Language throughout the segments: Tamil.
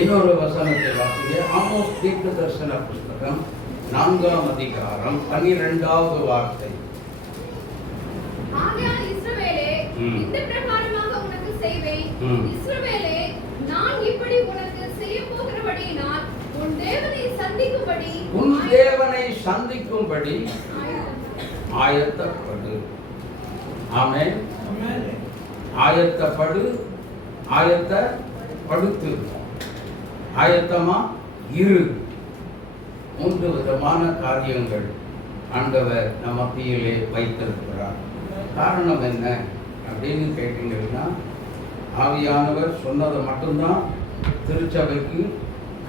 இன்னொரு வசனத்தை வாசிங்க. ஆமோஸ் தீர்க்க தரிசன புஸ்தகம் 4ஆம் அதிகாரம் 12வது வார்த்தை. ஆகையால் இஸ்ரவேலே, இந்த பிரகாரமாக உனக்கு செய்வேன். இஸ்ரவேலே, நான் இப்படி உனக்கு செய்யப் போகிறபடியினால் உன் தேவனை சந்திக்கும்படி ஆயத்தப்படு. ஆமென். ஆயத்தப்படு, ஆயத்தப்படுத்து, ஆயத்தமா இரு. 3 விதமான காரியங்கள் ஆண்டவர் நம் மத்தியிலே வைத்திருக்கிறார். காரணம் என்ன அப்படின்னு கேட்டீங்கன்னா, ஆவியானவர் சொன்னதை மட்டும்தான் திருச்சபைக்கு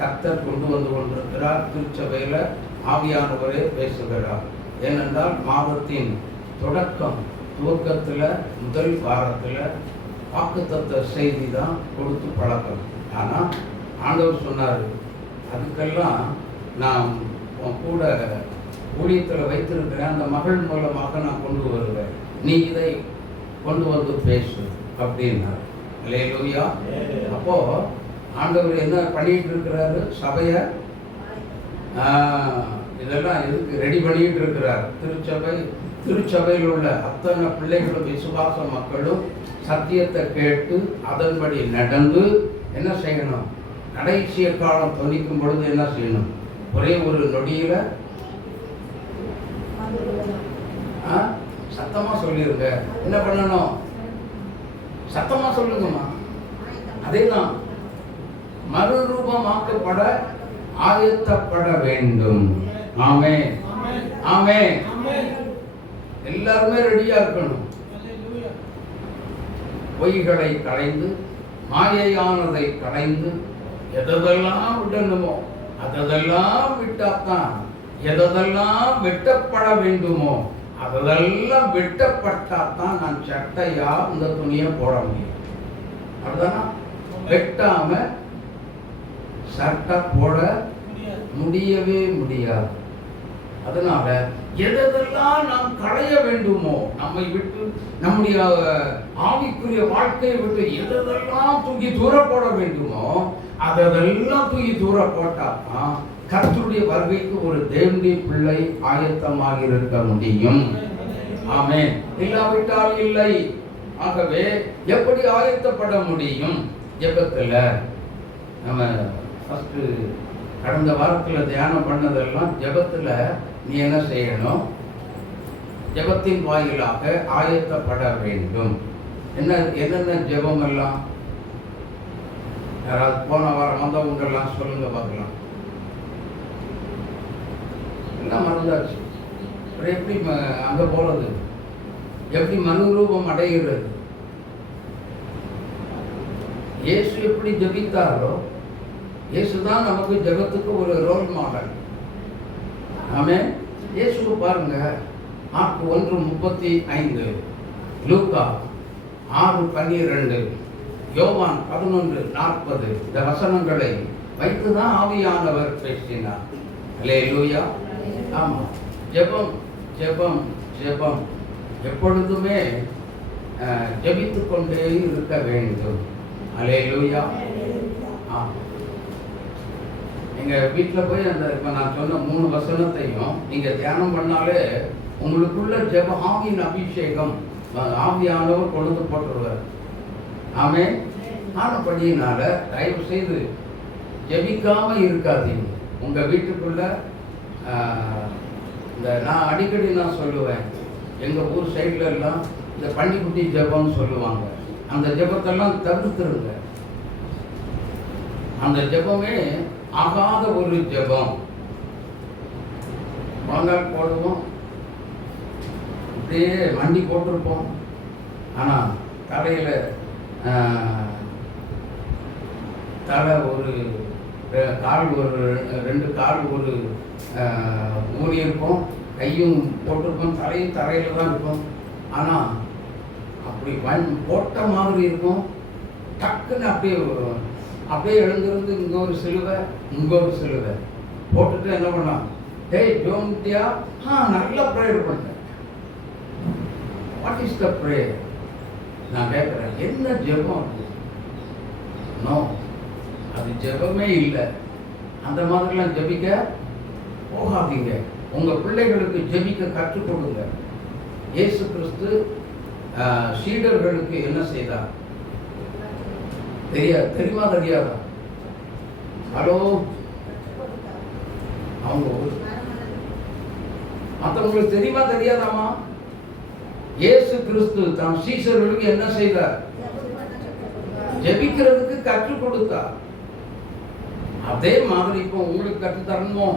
கர்த்தர் கொண்டு வந்து கொண்டிருக்கிறார். திருச்சபையில் ஆவியானவரே பேசுகிறார். ஏனென்றால் மாதத்தின் துவக்கத்தில் முதல் வாரத்தில் வாக்குத்தத்த செய்தி தான் கொடுத்து பழக்கம். ஆனால் ஆண்டவர் சொன்னார், அதுக்கெல்லாம் நான் கூட ஊழியத்தில் வைத்திருக்கிறேன், அந்த மகள் மூலமாக நான் கொண்டு வருவேன், நீ இதை கொண்டு வந்து பேசு அப்படின்னார். அல்லேலூயா. அப்போ ஆண்டவர் என்ன பண்ணிட்டு இருக்கிறாரு? சபையை இதெல்லாம் எதுக்கு ரெடி பண்ணிட்டு இருக்கிறார்? திருச்சபையில் உள்ள அத்தனை பிள்ளைகளும் விசுவாச மக்களும் சத்தியத்தை கேட்டு அதன்படி நடந்து என்ன செய்யணும்? கடைசிய காலம் துணிக்கும் பொழுது என்ன செய்யணும்? ஒரே ஒரு நொடியில சத்தமா சொல்லிருங்க. என்ன பண்ணணும்? சத்தமா சொல்லுங்கம்மா. அதேதான், மறுரூபமாக்கப்பட ஆயத்தப்பட வேண்டும். ஆமென், ஆமென். எல்லாருமே ரெடியா இருக்கணும். பொய்களை களைந்து, மாயையானதை களைந்து, எதெல்லாம் விடணுமோ அதெல்லாம் விட்டாத்தான், எதெல்லாம் வெட்டப்பட வேண்டுமோ அதெல்லாம் வெட்டப்பட்டாத்தான் நான் சட்டையா இந்த துணியை போட முடியும். அதுதானா? வெட்டாம சட்டை போட முடியவே முடியாது. அதனால எதெல்லாம் நாம் களைய வேண்டுமோ, நம்மை விட்டு, நம்முடைய ஆவிக்குரிய வாழ்க்கையை விட்டு எதெல்லாம் தூக்கி தூர போட வேண்டுமோ அதெல்லாம் தூக்கி தூர போட்டாதான் கர்த்தருடைய வருகைக்கு ஒரு தேவனுடைய பிள்ளை ஆயத்தமாக இருக்க முடியும். ஆமென். இல்லாவிட்டால் இல்லை. ஆகவே எப்படி ஆயத்தப்பட முடியும்? ஜெபத்துல நம்ம ஃபர்ஸ்ட் கடந்த வாரத்தில் தியானம் பண்ணதெல்லாம் ஜெபத்துல நீ என்ன செய்யணும்? ஜெபத்தின் வாயிலாக ஆயத்தப்பட வேண்டும். என்னென்ன ஜெபம் எல்லாம்? யாராவது போன வாரம் வந்தவங்கெல்லாம் சொல்லுங்க பார்க்கலாம். எல்லாம் மறந்தாச்சு. எப்படி அங்க போறது? எப்படி மனுரூபம் அடைகிறது? இயேசு எப்படி ஜெபித்தாரோ, இயேசுதான் நமக்கு ஜெபத்துக்கு ஒரு ரோல் மாடல். ஆமென். இயேசுவை பாருங்க, மார்க் 1:35, லூக்கா 6:12, யோவான் 11:40 இந்த வசனங்களை வைத்துதான் ஆவியானவர் பேசினார். அல்லேலூயா. ஆமா, ஜெபம் ஜெபம் ஜெபம் எப்பொழுதுமே ஜெபித்துக் கொண்டே இருக்க வேண்டும். அல்லேலூயா. நீங்க வீட்டில் போய் அந்த இப்போ நான் சொன்ன 3 வசனத்தையும் நீங்க தியானம் பண்ணாலே உங்களுக்குள்ள ஜெப ஆவியின் அபிஷேகம் ஆவியானவர் கொண்டு போட்டுருவார். ஆமென். ஆனபடியினால தயவு செய்து ஜெபிக்காம இருக்காதீங்க. உங்க வீட்டுக்குள்ள இந்த நான் அடிக்கடி நான் சொல்லுவேன், எங்கள் ஊர் சைடில் எல்லாம் இந்த பண்டிக்குட்டி ஜெபம்னு சொல்லுவாங்க. அந்த ஜெபத்தெல்லாம் தவிர்த்துருங்க. அந்த ஜெபமே ஆகாத ஒரு ஜெபம். முழங்கால் போடுவோம், அப்படியே மண்டி போட்டிருப்போம். ஆனால் தலையில் தலை ஒரு கால், ஒரு 2 கால் ஒரு ஊனி இருக்கும், கையும் போட்டிருப்போம், தலையும் தரையில் தான் இருக்கும். ஆனால் அப்படி போட்ட மாதிரி இருக்கும். டக்குன்னு அப்படியே எழுந்திருந்து இங்கே ஒரு சிலுவை, இங்கே ஒரு சிலுவை போட்டுட்டு என்ன பண்ணலாம்? டேய் ஜோன்டியா, நல்ல ப்ரேயர் பண்ணேன். What is the prayer? நான் கேட்குறேன், என்ன ஜெபம்? நோ, அது ஜெபமே இல்லை. அந்த மாதிரிலாம் ஜெபிக்க போகாதீங்க. உங்கள் பிள்ளைகளுக்கு ஜெபிக்க கற்றுக் கொடுங்க. இயேசு கிறிஸ்து சீடர்களுக்கு என்ன செய்தார் தெரியுமா தெரியாதா? ஹலோ, அவங்க மற்றவங்களுக்கு தெரியுமா தெரியாதாமா? இயேசு கிறிஸ்து தம் சீஷர்களுக்கு என்ன செய்தார்? ஜெபிக்கிறதுக்கு கற்றுக் கொடுத்தார். அதே மாதிரி இப்போ உங்களுக்கு கற்றுத் தரணுமோ?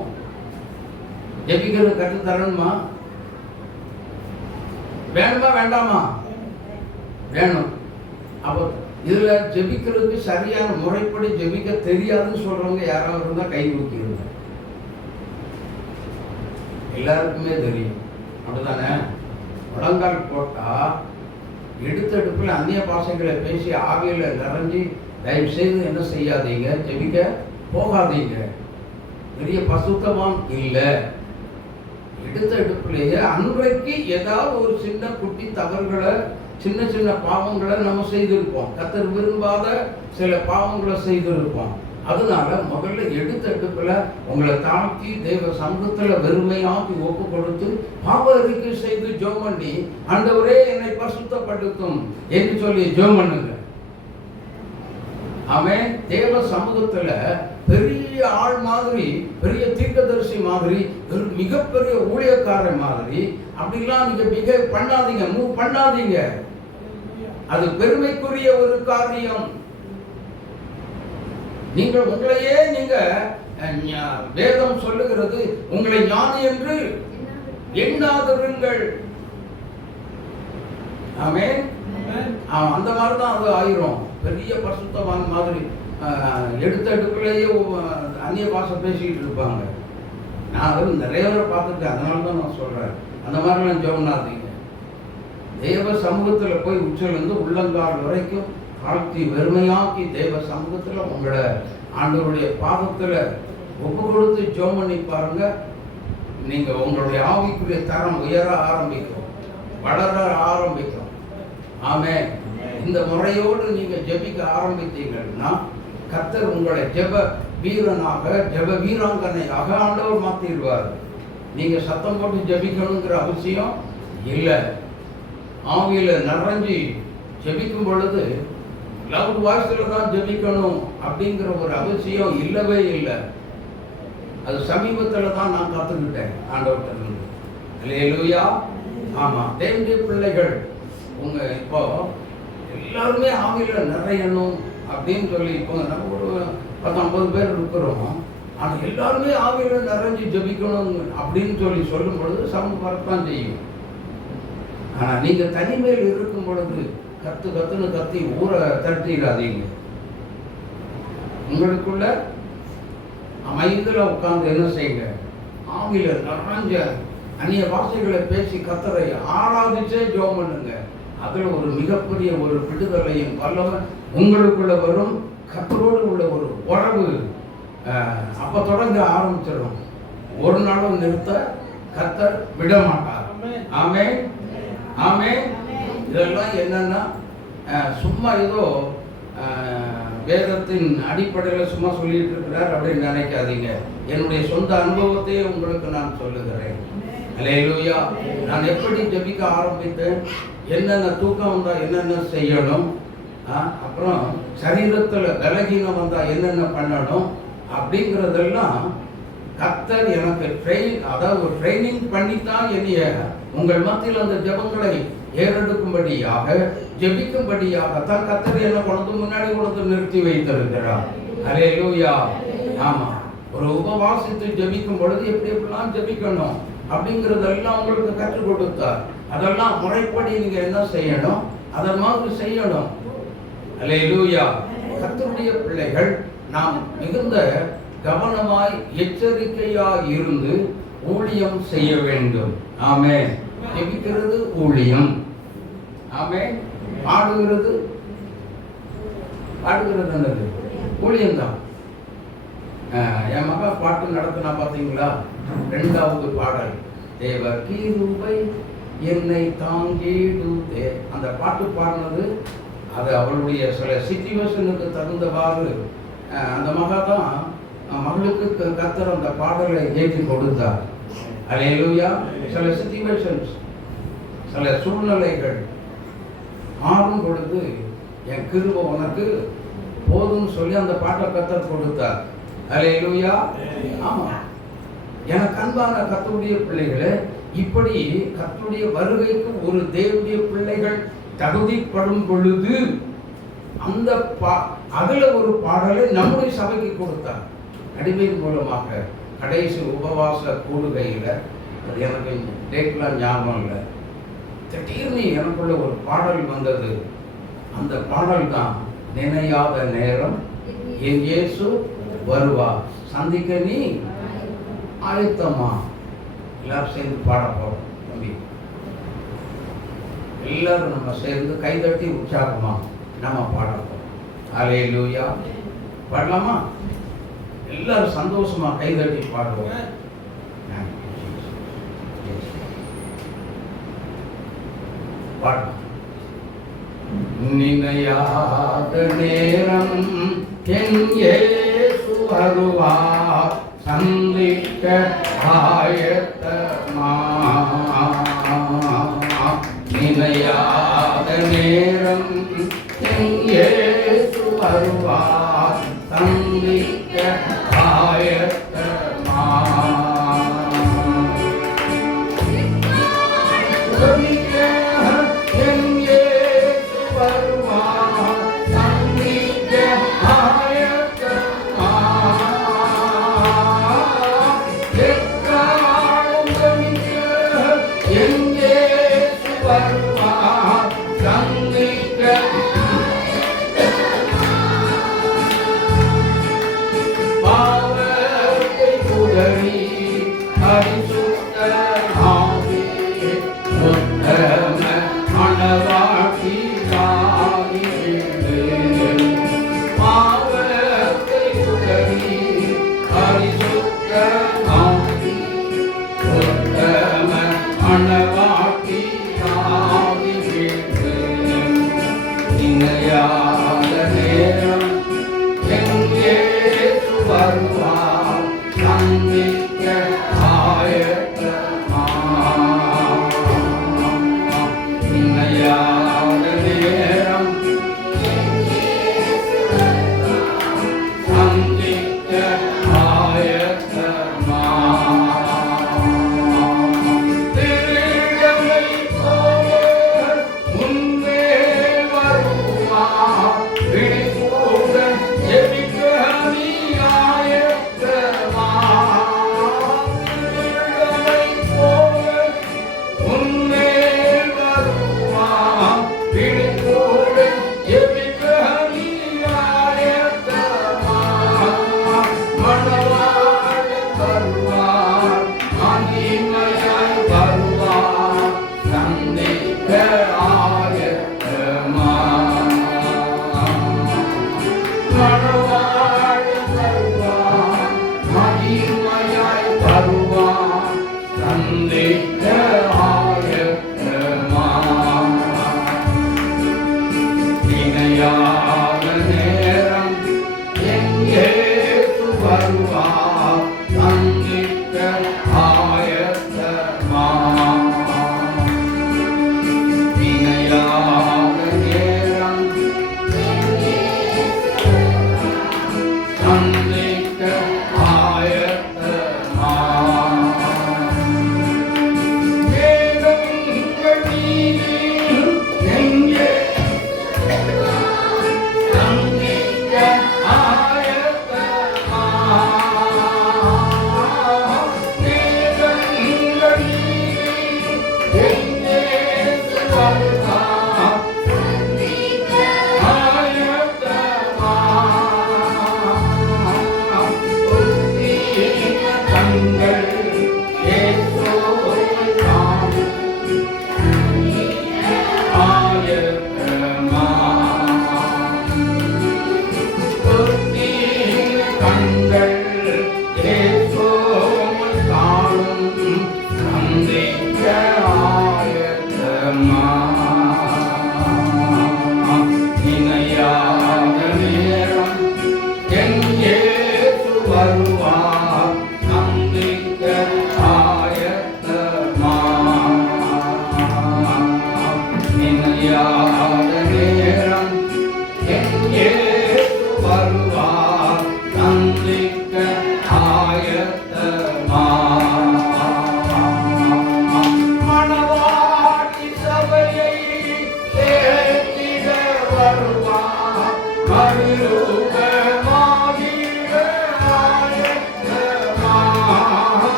ஜெபிக்கிறது கற்றுத் தரணுமா? வேணுமா வேண்டாமா? வேணும். அப்போ இதுல ஜெபிக்கிறதுக்கு சரியான முறைப்படி ஜெபிக்க தெரியாதுன்னு சொல்றவங்க யாராவது இருந்தா கை ஊக்கிடுங்க. எல்லாருக்குமே தெரியும், அப்படிதானே? முழங்கால் போட்டா எடுத்தெடுப்புல அந்நிய பாஷைகளை பேசி ஆவியில நிறைஞ்சி தயவு செய்து என்ன செய்யாதீங்க, ஜெபிக்க போகாதீங்க. பெரிய பசுத்தமாம் இல்லை. எடுத்த எடுப்புலேயே அன்றைக்கு ஏதாவது ஒரு சின்ன குட்டி தவறுகளை, சின்ன சின்ன பாவங்களை நம்ம செய்திருப்போம். கர்த்தர் விரும்பாத சில பாவங்களை செய்திருப்போம். அதனால முதல்ல எடுத்த எடுப்புல உங்களை தாழ்த்தி தேவ சமூகத்துல வெறுமையாக்கி ஒப்பு கொடுத்து பாவ அறிக்கை செய்து ஜெபம் பண்ணி, ஆண்டவரே என்னை பரிசுத்தப்படுத்தும் என்று சொல்லி ஜெபம் பண்ணுங்க. அவன் தேவ சமூகத்துல பெரிய ஆள் மாதிரி, பெரிய தீர்க்கதரிசி மாதிரி, மிகப்பெரிய ஊழியக்காரன் மாதிரி அப்படிலாம் நீங்க பிஹேவ் பண்ணாதீங்க, மூவ் பண்ணாதீங்க. அது பெருமைக்குரிய ஒரு காரியம். நீங்கள் உங்களையே நீங்க வேதம் சொல்லுகிறது, உங்களை ஞானி என்று எண்ணாதிருங்கள். ஆமென். அந்த மாதிரி தான் அது ஆயிரும். பெரிய பரிசுத்தவான் மாதிரி எடுத்த எடுப்புலேயே அந்நிய பாஷை பேசிக்கிட்டு இருப்பாங்க. நான் அது நிறைய பேரை பார்த்துருக்கேன், அதனால தான் நான் சொல்றேன். அந்த மாதிரிலாம் ஜெபம்னாதீங்க. தேவ சமூகத்தில் போய் உச்சிலிருந்து உள்ளங்கால் வரைக்கும் தாழ்த்தி வெறுமையாக்கி தேவ சமூகத்தில் உங்களை ஆண்டவருடைய பாதத்தில் ஒப்பு கொடுத்து ஜெபம் பண்ணி பாருங்க. நீங்க உங்களுடைய ஆவிக்குரிய தரம் உயர ஆரம்பிக்கும், வளர ஆரம்பிக்கும். ஆமென். இந்த முறையோடு நீங்க ஜெபிக்க ஆரம்பித்தீங்கன்னா கர்த்தர் உங்களை ஜெப வீரனாக, ஜெப வீராங்கனையாக ஆண்டவர் மாற்றிடுவார். நீங்க சத்தம் போட்டு ஜெபிக்கணுங்கிற அவசியம் இல்லை. ஆவியில நிறைஞ்சி ஜெபிக்கும் பொழுது லவுட் வாய்ஸ்ல தான் ஜெபிக்கணும் அப்படிங்கிற ஒரு அவசியம் இல்லவே இல்லை. அது சமீபத்தில் தான் நான் கற்றுக்கிட்டேன் ஆண்டவர்கிட்ட இருந்து. அல்லேலூயா. ஆமா, தேவனுடைய பிள்ளைகள் உங்க இப்போ எல்லாருமே ஆவியில நிறையணும் அப்படின்னு சொல்லி, இப்போ நம்ம ஒரு 10-50 பேர் இருக்கிறோம். ஆனால் எல்லாருமே ஆவியில நிறைஞ்சு ஜெபிக்கணும் அப்படின்னு சொல்லி சொல்லும் பொழுது சமம் வரத்தான் செய்யும். ஆனால் நீங்கள் தனிமையில் இருக்கும் பொழுது கத்துன்னு கத்தி ஊரை தட்டிடாதீங்க. உங்களுக்குள்ள அமைதியில் உட்கார்ந்து என்ன செய்யுங்க, ஆவியில நிறைஞ்ச அந்நிய வார்த்தைகளை பேசி கர்த்தரை ஆராதிச்சே ஜெபம் பண்ணுங்க. அதில் ஒரு மிகப்பெரிய ஒரு விடுதலையும் வல்லமை உங்களுக்குள்ள வரும். கர்த்தரோடு உள்ள ஒரு உறவு அப்போ தொடங்க ஆரம்பிச்சிடும். ஒரு நாளும் நிறுத்த கர்த்தர் விட மாட்டார். ஆமென், ஆமென். இதெல்லாம் என்னன்னா சும்மா ஏதோ வேதத்தின் அடிப்படையில் சும்மா சொல்லிட்டு இருக்கிறார் அப்படின்னு நினைக்காதீங்க. என்னுடைய சொந்த அனுபவத்தையே உங்களுக்கு நான் சொல்லுகிறேன். அல்லேலூயா. நான் எப்படி ஜெபிக்க ஆரம்பித்தேன், என்னென்ன தூக்கம் வந்தால் என்னென்ன செய்யணும், அப்புறம் சரீரத்தில் பலகீனம் வந்தால் என்னென்ன பண்ணணும் அப்படிங்கிறதெல்லாம் கர்த்தர் எனக்கு அதாவது ட்ரைனிங் பண்ணித்தான் என்னைய உங்கள் மத்தியில் அந்த ஜெபங்களை ஏறெடுக்கும்படியாக, ஜெபிக்கும்படியாக தான் கர்த்தர் என்ன முன்னாடி கொண்டு நிறுத்தி வைத்திருக்கிறார். அல்லேலூயா. ஆமா, ஒரு உபவாசித்து ஜெபிக்கும் பொழுது எப்படி எப்படிலாம் ஜெபிக்கணும் அப்படிங்கிறதெல்லாம் உங்களுக்கு கற்றுக் கொடுத்தார். அதெல்லாம் முறைப்படி நீங்க என்ன செய்யணும், அதை மாதிரி செய்யணும். அல்லேலூயா. கர்த்தருடைய பிள்ளைகள் நாம் மிகுந்த கவனமாய் எச்சரிக்கையாய் இருந்து ஊழியம் செய்ய வேண்டும். ஆமென். ஜெபிக்கிறது ஊழியம். ஆமென். பாடுகிறது என்னது ஊழியம்தான். என் மகா பாட்டு நடத்தினா பார்த்தீங்களா, 2வது பாடல், தேவ கிருபை என்னை தாங்கிடுதே. அந்த பாட்டு பாடினது அது அவளுடைய சில சிச்சுவேஷனுக்கு தகுந்தவாறு அந்த மகா தான் மகளுக்கு கர்த்தர் அந்த பாடலை ஏற்றி கொடுத்தார். அல்லேலூயா. சில சிச்சுவேஷன்ஸ், சில சூழ்நிலைகள் மாறும் பொழுது என் கிருபை உனக்கு போதும்னு சொல்லி அந்த பாட்டை கர்த்தர் கொடுத்தார். அல்லேலூயா. ஆமா, எனக்கு அன்பான கர்த்தருடைய பிள்ளைகளே, இப்படி கர்த்தருடைய வருகைக்கு ஒரு தேவனுடைய பிள்ளைகள் தகுதிப்படும் பொழுது அந்த அதுல ஒரு பாடலை நம்முடைய சபைக்கு கொடுத்தார். அடிமையின் மூலமாக கடைசி உபவாச கூடுகையில், அது எனக்கு டேட்லாம் ஞாபகம் இல்லை, திடீர்னு எனக்குள்ள ஒரு பாடல் வந்தது. அந்த பாடல் தான் நினையாத நேரம் என் இயேசு வருவா, சந்திக்க நீ ஆயத்தமா. எல்லாரும் சேர்ந்து பாட போறோம் தம்பி. எல்லாரும் நம்ம சேர்ந்து கைதட்டி உற்சாகமா நம்ம பாட போறோம். அல்லேலூயா. பாடலாமா? எல்லாரும் சந்தோஷமா கைதட்டி பாடுவோம். நினையாத நேரம் என் இயேசு வருவார், சந்திக்க ஆயத்தமா. நினையாத நேரம் என் இயேசு வருவார், சந்திக்க ஆயத்தமா.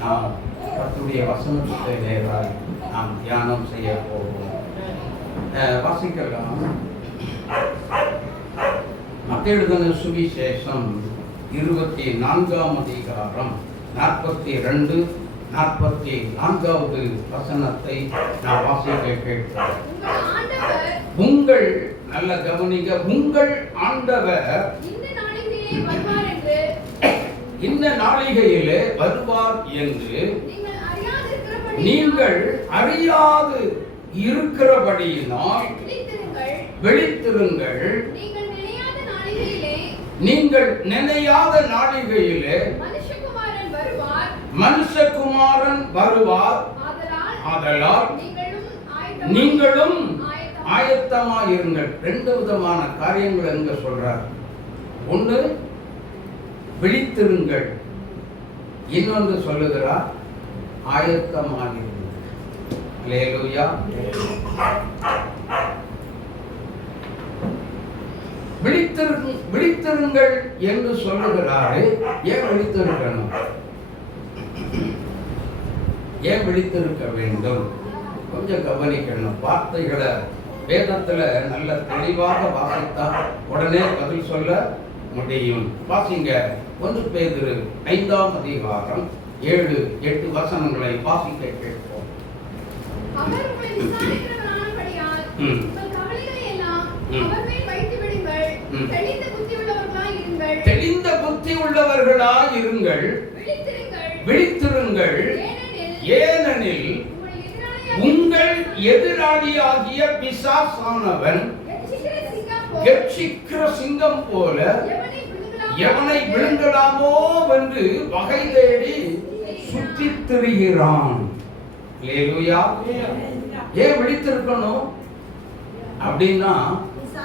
நாம் கர்த்தருடைய வசனத்தை நேராய் நாம் தியானம் செய்ய போவோம். வாசிக்கலாம். மத்தேயு எழுதின சுவிசேஷம் 24ஆம் அதிகாரம் 42, 44வது வசனத்தை நான் வாசிக்க கேட்கிறேன். உங்கள் நல்ல கவனிங்க, உங்கள் ஆண்டவர் இந்த நாளிகையிலே வருவார் என்று நீங்கள் அறியாது இருக்கிறபடியினால் விழித்திருங்கள். நீங்கள் நினையாத நாளிகையிலே மனுஷகுமாரன் வருவார். ஆதலால் நீங்களும் ஆயத்தமாயிருங்கள். ரெண்டு விதமான காரியங்கள் எங்க சொல்றார். ஒன்று விழித்திருங்கள், இன்னொன்று சொல்லுகிறார் ஆயத்தமாயிருங்கள். அல்லேலூயா. விழித்திருங்கள் என்று சொல்லுகிறாரு. ஏன் விழித்திருக்கணும்? ஏன் விழித்திருக்க வேண்டும்? கொஞ்சம் கவனிக்கணும். வார்த்தைகளை வேதத்துல நல்ல தெளிவாக வாசித்தா உடனே பதில் சொல்ல முடியும். வாசிங்க. 1 பேதுரு 5ஆம் அதிகாரம் 7, 8 வசனங்களை வாசிக்க கேட்போம். தெளிந்த புத்தி உள்ளவர்களாய் இருங்கள். விழித்திருங்கள். ஏனெனில் உங்கள் எதிராளியாகிய பிசாசானவன் கெர்ச்சிக்கிற சிங்கம் போல எவனை விழுங்கலாமோ என்று வகை தேடி சுற்றித் திரிகிறான். அல்லேலூயா. ஏன் விழித்திருக்கணும் அப்படின்னா,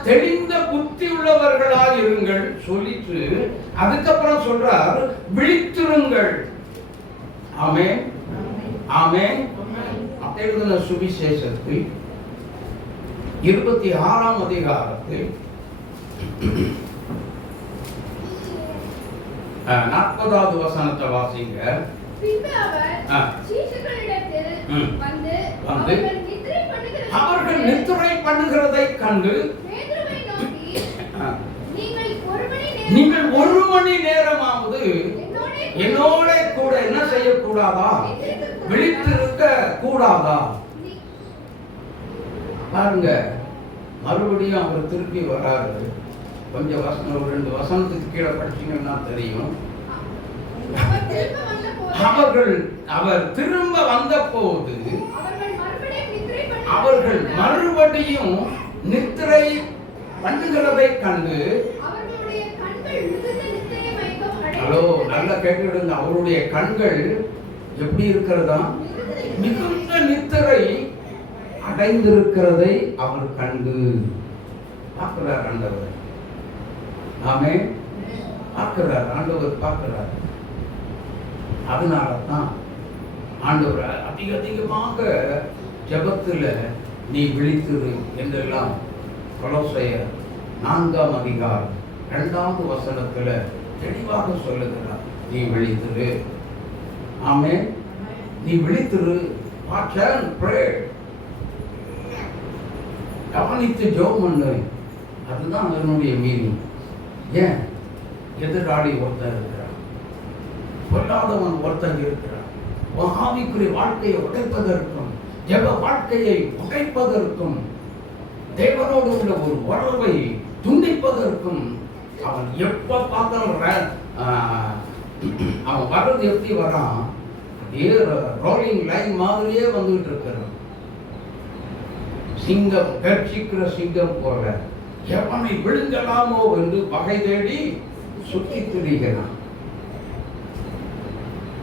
தெளிந்த புத்தி உள்ளவர்களாய் இருங்கள் சொல்லிட்டு அதுக்கப்புறம் சொல்றார் விழித்திருங்கள். ஆமென், ஆமென். மத்தேயு சுவிசேஷத்தில் 26ஆம் அதிகாரத்தில் 40வது வசனத்தை வாசிங்க. அவர்கள் நித்திரை பண்ணுகிறதை கண்டு நீங்கள் 1 மணி நேரமாவது என்னோட கூட என்ன செய்யக்கூடாதா? விழித்திருக்க கூடாதா? பாருங்க, மறுபடியும் அவர் திருப்பி வராரு. கொஞ்சம் வசனம், 2 வசனத்துக்கு கீழே படிச்சீங்கன்னா தெரியும். அவர் திரும்ப வந்த போது அவர்கள் மறுபடியும் நித்திரை பண்ணுகிறதை கண்டு, ஹலோ நல்லா கேட்டுடுங்க, அவருடைய கண்கள் எப்படி இருக்கிறதா? மிகுந்த நித்திரை அடைந்திருக்கிறதை அவர் கண்டு பார்க்கிறார். ஆண்டவர் ஆமென், பார்க்கிறார். ஆண்டவர் பார்க்கிறார். அதனாலதான் ஆண்டவர் அதிகமாக ஜெபத்துல நீ விழித்திரு என்றெல்லாம் கொலோசையர் 4ஆம் அதிகாரம் 2வது வசனத்துல தெளிவாக சொல்லுகிறார். நீ விழித்திரு. ஆமென். நீ விழித்திரு. கவனித்து ஜெபம் பண்ணு. அதுதான் அதனுடைய மீனிங். ஏன்? எதிராளி ஒருத்தர் இருக்கிறான், பொல்லாதவன் ஒருத்தர் இருக்கிறான். ஆவிக்குரிய வாழ்க்கையை உடைப்பதற்கும் ஜெப வாழ்க்கையை உடைப்பதற்கும் தேவனோடு உள்ள ஒரு உறவை துண்டிப்பதற்கும் அவன் எப்ப பார்த்தாலும் அவன் வர்றது எப்படி வரான்? ரோலிங் லைன் மாதிரியே வந்துகிட்டு இருக்கிறான். சிங்கம், கர்ச்சிக்கிற சிங்கம் போல எவனை விழுங்கலாமோ என்று வகை தேடி சுற்றி திரிகிறான்.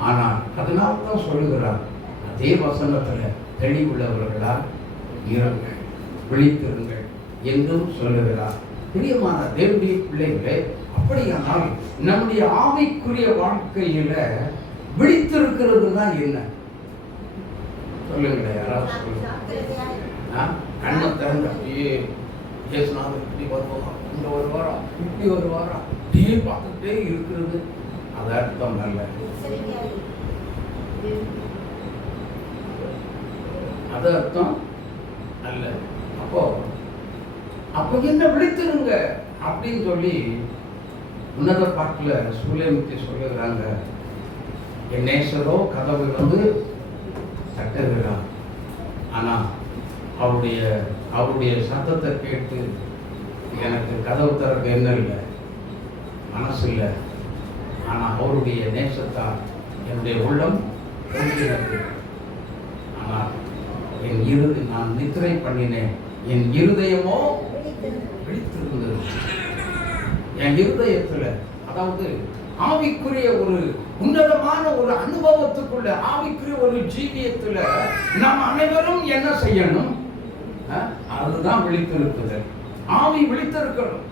ஆனால் அதனால்தான் சொல்லுகிறார், அதே வசனத்துல தெளிவுள்ளவர்களால் இருங்கள், விழித்திருங்கள் என்றும் சொல்லுகிறார். பிரியமான தேவனுடைய பிள்ளைகளே, அப்படியானால் நம்முடைய ஆவிக்குரிய வாழ்க்கையில விழித்திருக்கிறதுனா என்ன? சொல்லுங்க, யாராவது சொல்லுங்க. கண்ணை திறந்த அப்படியே பேசினாலும் இப்படி வருவாரா, இந்த வருவாரா, இப்படி வருவாரா, அப்படியே பார்த்துட்டே இருக்கிறது. அது அர்த்தம் அல்ல. அது அர்த்தம் அல்ல. அப்போ என்ன விழித்திருங்க அப்படின்னு சொல்லி உன்னத பாட்டுல சூழலுக்கு சொல்லுகிறாங்க. என் நேசரோ கதவை வந்து தட்டுகிறார். ஆனா அவருடைய சத்தத்தை கேட்டு எனக்கு கதவு திறக்க என்ன இல்லை, மனசு இல்லை. ஆனா அவருடைய நேசத்தால் என்னுடைய உள்ளம் பொங்கினது. ஆனால் நான் நித்திரை பண்ணினேன், என் இருதயமோ விழித்திருந்தது. என் இருதயத்துல, அதாவது ஆவிக்குரிய ஒரு உன்னதமான ஒரு அனுபவத்துக்குள்ள, ஆவிக்குரிய ஒரு ஜீவியத்துல நாம் அனைவரும் என்ன செய்யணும்? அதுதான் விழித்திருக்குதல். ஆவி விழித்திருக்கணும்.